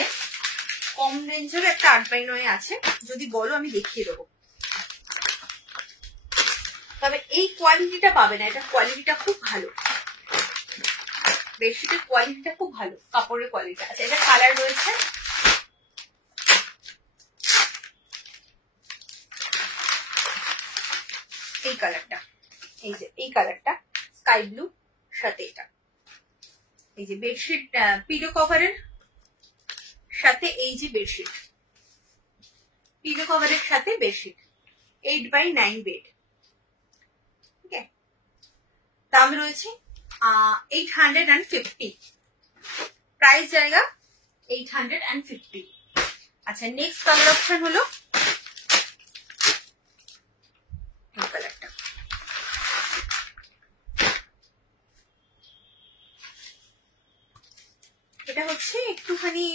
কম রেঞ্জেরও একটা 8x9 আছে, যদি বলো আমি দেখিয়ে দেবো। তবে এই কোয়ালিটিটা পাবে না, এটা কোয়ালিটিটা খুব ভালো, বেডশিটের কোয়ালিটিটা খুব ভালো, কাপড়ের কোয়ালিটি। আচ্ছা, এটা কালার রয়েছে, এই কালারটা, এই যে এই কালারটা স্কাই ব্লু সাথে এটা। এই যে বেডশিট পিলো কভারের সাথে এই যে বেডশিট, পিলো কভারের সাথে বেডশিট 8x9 বেড। ঠিক আছে, দাম রয়েছে 850, প্রাইস জায়গা 850। আচ্ছা, নেক্সট কালার অপশন হলো এই কালারটা। এটা হচ্ছে একটুখানি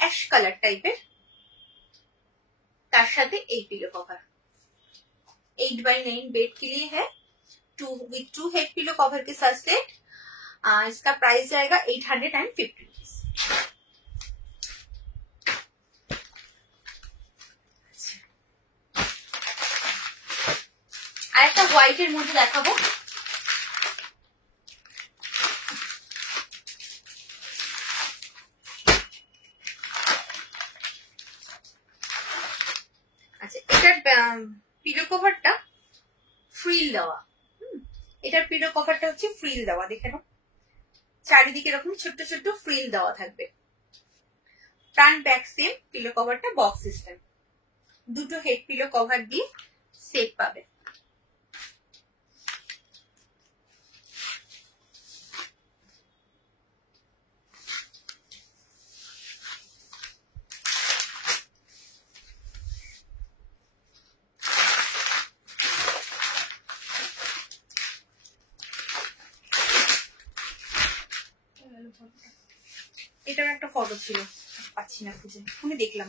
অ্যাশ কালার টাইপের, তার সাথে এই পিলো कवर 8x9 बेड के लिए है, विथ 2 हेड पिलो कवर के साथ सेट। इसका प्राइस जाएगा 850 रुपीज। হোয়াইটের মধ্যে দেখাবো। আচ্ছা, এটার পিলো কভারটা ফ্রিল দেওয়া। এটার পিলো কভারটা হচ্ছে ফ্রিল দেওয়া, দেখে নাও চারিদিকে এরকম ছোট্ট ছোট্ট ফ্রিল দেওয়া থাকবে। ফ্রন্ট ব্যাক সেম, পিলো কভারটা বক্স সিস্টেম, দুটো হেড পিলো কভার দিয়ে সেট পাবে। এটার একটা ফটো ছিল, পাচ্ছি না খুঁজে, আমি দেখলাম।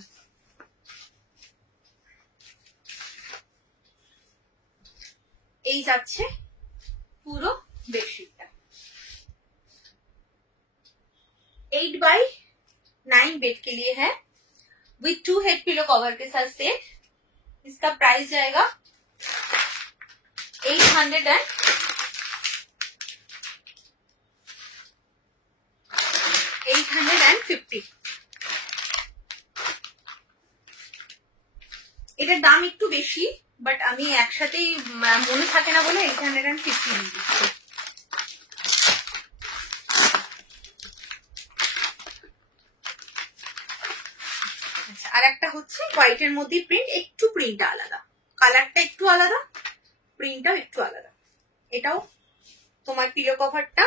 এই যাচ্ছে পুরো बेडशीट 8x9 बेड के लिए है विथ 2 हेड पिलो कवर के साथ सेट। इसका प्राइस जाएगा 850। এটার দাম একটু বেশি, বাট আমি একসাথেই মনে থাকে না বলে 850 দিয়ে দিচ্ছি। আচ্ছা, আর একটা হচ্ছে হোয়াইটের মধ্যে প্রিন্ট, একটু প্রিন্টটা আলাদা, কালারটা একটু আলাদা, প্রিন্টটাও একটু আলাদা। এটাও তোমার পিলো কভারটা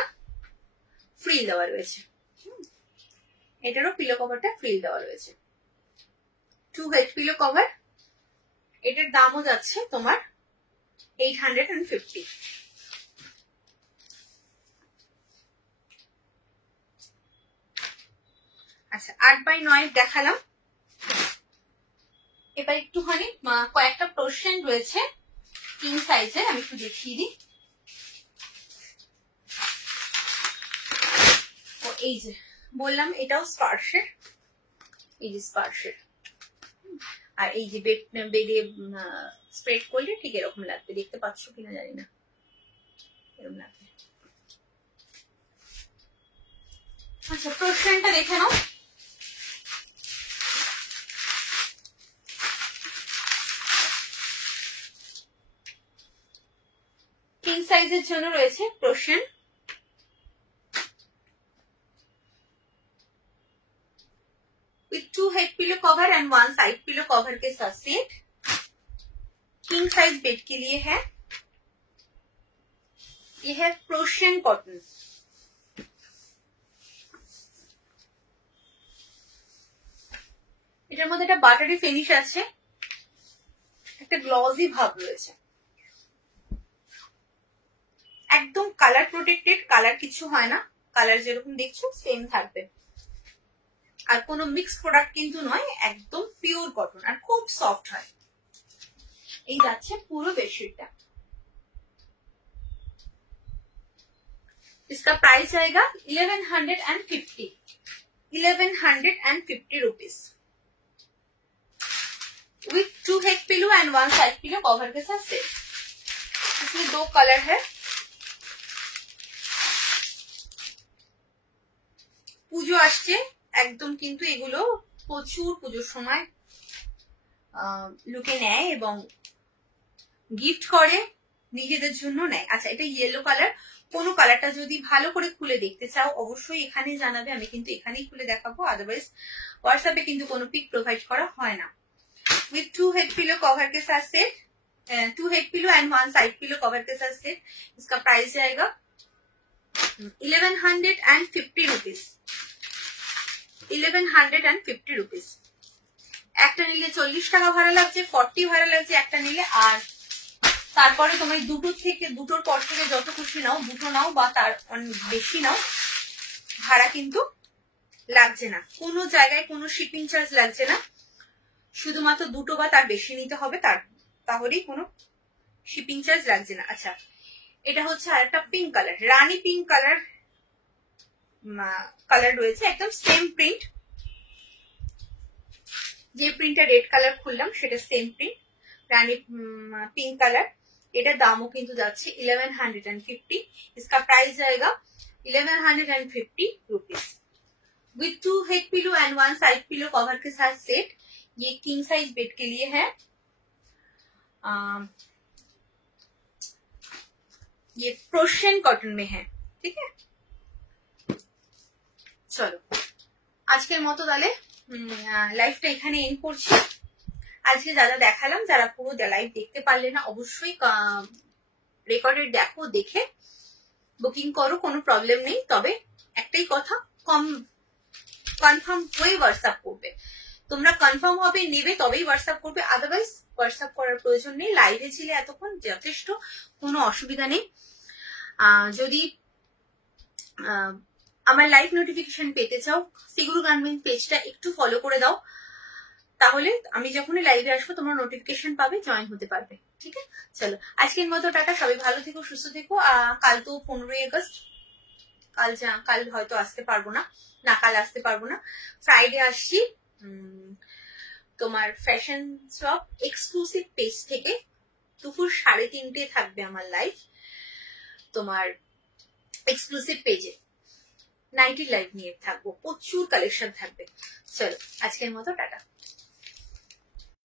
ফ্রিল দেওয়া রয়েছে, এটারও পিলো কভারটা ফ্রিল দেওয়া রয়েছে। 2 হেড পিলো কভার, এটার দামও যাচ্ছে তোমার 850। আচ্ছা, 8x9 দেখালাম। এবার একটুখানি কয়েকটা পোর্শন রয়েছে কিং সাইজের, আমি একটু দেখিয়ে দিই। এই যে বললাম এটাও স্পার্শের, এই যে স্পার্শের, আর এই যে বেডে স্প্রেড করলে ঠিক এরকম লাগবে, দেখতে পাচ্ছ কিনা জানি না, এরকম লাগবে। আচ্ছা, পোর্শনটা দেখে নাও। কিং সাইজের জন্য রয়েছে portion. with 2 head pillow cover and 1 side pillow cover के साथ सेट। किंग साइज बेड के लिए है। ये है प्रोशियन कॉटन। এটার মধ্যে একটা বাটারি ফিনিশ আছে, একটা গ্লসি ভাব রয়েছে, একদম কালার প্রোটেক্টেড, কালার কিছু হয় না, কালার যেরকম দেখছো সেম থাকবে, আর কোনো মিক্স প্রোডাক্ট কিন্তু নয়, একদম পিওর কটন, আর খুব সফট হয়। এই যাচ্ছে পুরো বেডশিটটা। इसका प्राइस आएगा 1150 rupees with 2 head pillow and 1 side pillow cover के साथ सेट। इसमें 2 कलर है। পুজো আসছে একদম, কিন্তু এগুলো প্রচুর পুজোর সময় লুকে নেয় এবং গিফট করে, নিজেদের জন্য নেয়। আচ্ছা, এটা ইয়েলো কালার। কোন কালারটা যদি ভালো করে খুলে দেখতে চাও অবশ্যই এখানে জানাবে, আমি কিন্তু এখানেই খুলে দেখাবো, আদারওয়াইজ হোয়াটসঅ্যাপে কিন্তু কোনো পিক প্রোভাইড করা হয় না। विथ 2 हेड पिलो कवर के साथ set, 2 head pillow and 1 side pillow cover के साथ सेट। इसका प्राइस जाएगा 1150 रुपीज। 1150 रुपीज। একটা নিলে 40 টাকা ভাড়া লাগছে, 40 ভাড়া লাগছে একটা নিলে। আর তারপরে তোমার দুটোর পর থেকে যত খুশি নাও, দুটো নাও বা তার বেশি নাও, ভাড়া কিন্তু লাগছে না, কোনো জায়গায় কোনো শিপিং চার্জ লাগছে না, শুধুমাত্র দুটো বা তার বেশি নিতে হবে, তাহলেই কোনো শিপিং চার্জ লাগছে না। আচ্ছা, এটা হচ্ছে আরেকটা পিঙ্ক কালার, রানী পিঙ্ক কালার রয়েছে, একদম সেম প্রিন্ট, যে প্রিন্টটা রেড কালার খুললাম সেটা সেম প্রিন্ট, রানী পিঙ্ক কালার। এটার দামও কিন্তু যাচ্ছে 1150। इसका प्राइस जाएगा 1150 rupees with 2 head pillow and 1 side pillow cover के साथ सेट। ये किंग साइज बेड के लिए है। ये प्रोशियन कॉटन में है, ठीक है। চলো আজকের মতো তাহলে লাইভটা এখানে এন্ড করছি। আজকে যারা দেখালাম, যারা পুরো লাইভ দেখতে পারলে না, অবশ্যই রেকর্ডেড দেখো, দেখে বুকিং করো, কোনো প্রবলেম নেই। তবে একটাই কথা, কনফার্ম হয়ে হোয়াটসঅ্যাপ করবে। তোমরা কনফার্ম হবে নেবে তবেই হোয়াটসঅ্যাপ করবে, আদারওয়াইজ হোয়াটসঅ্যাপ করার প্রয়োজন নেই। লাইভে ছিলে এতক্ষণ, যথেষ্ট, কোনো অসুবিধা নেই। যদি আমার লাইভ নোটিফিকেশন পেতে চাও, সিগুরু গার্মেন্ট পেজটা একটু ফলো করে দাও, তাহলে আমি যখনই লাইভে আসবো তোমরা নোটিফিকেশন পাবে, জয়েন হতে পারবে, ঠিক আছে। চলো আজকের মতো টাটা, সবাই ভালো থেকো, সুস্থ থেকো। কাল তো 15ই আগস্ট, কাল হয়তো আসতে পারবো না, কাল আসতে পারবো না, ফ্রাইডে আসছি। তোমার ফ্যাশন শপ এক্সক্লুসিভ পেজ থেকে দুপুর 3:30 থাকবে আমার লাইভ, তোমার এক্সক্লুসিভ পেজে নাইটি লাইভ নিয়ে থাকবো, প্রচুর কালেকশন থাকবে। চলো আজকের মতো টাটা।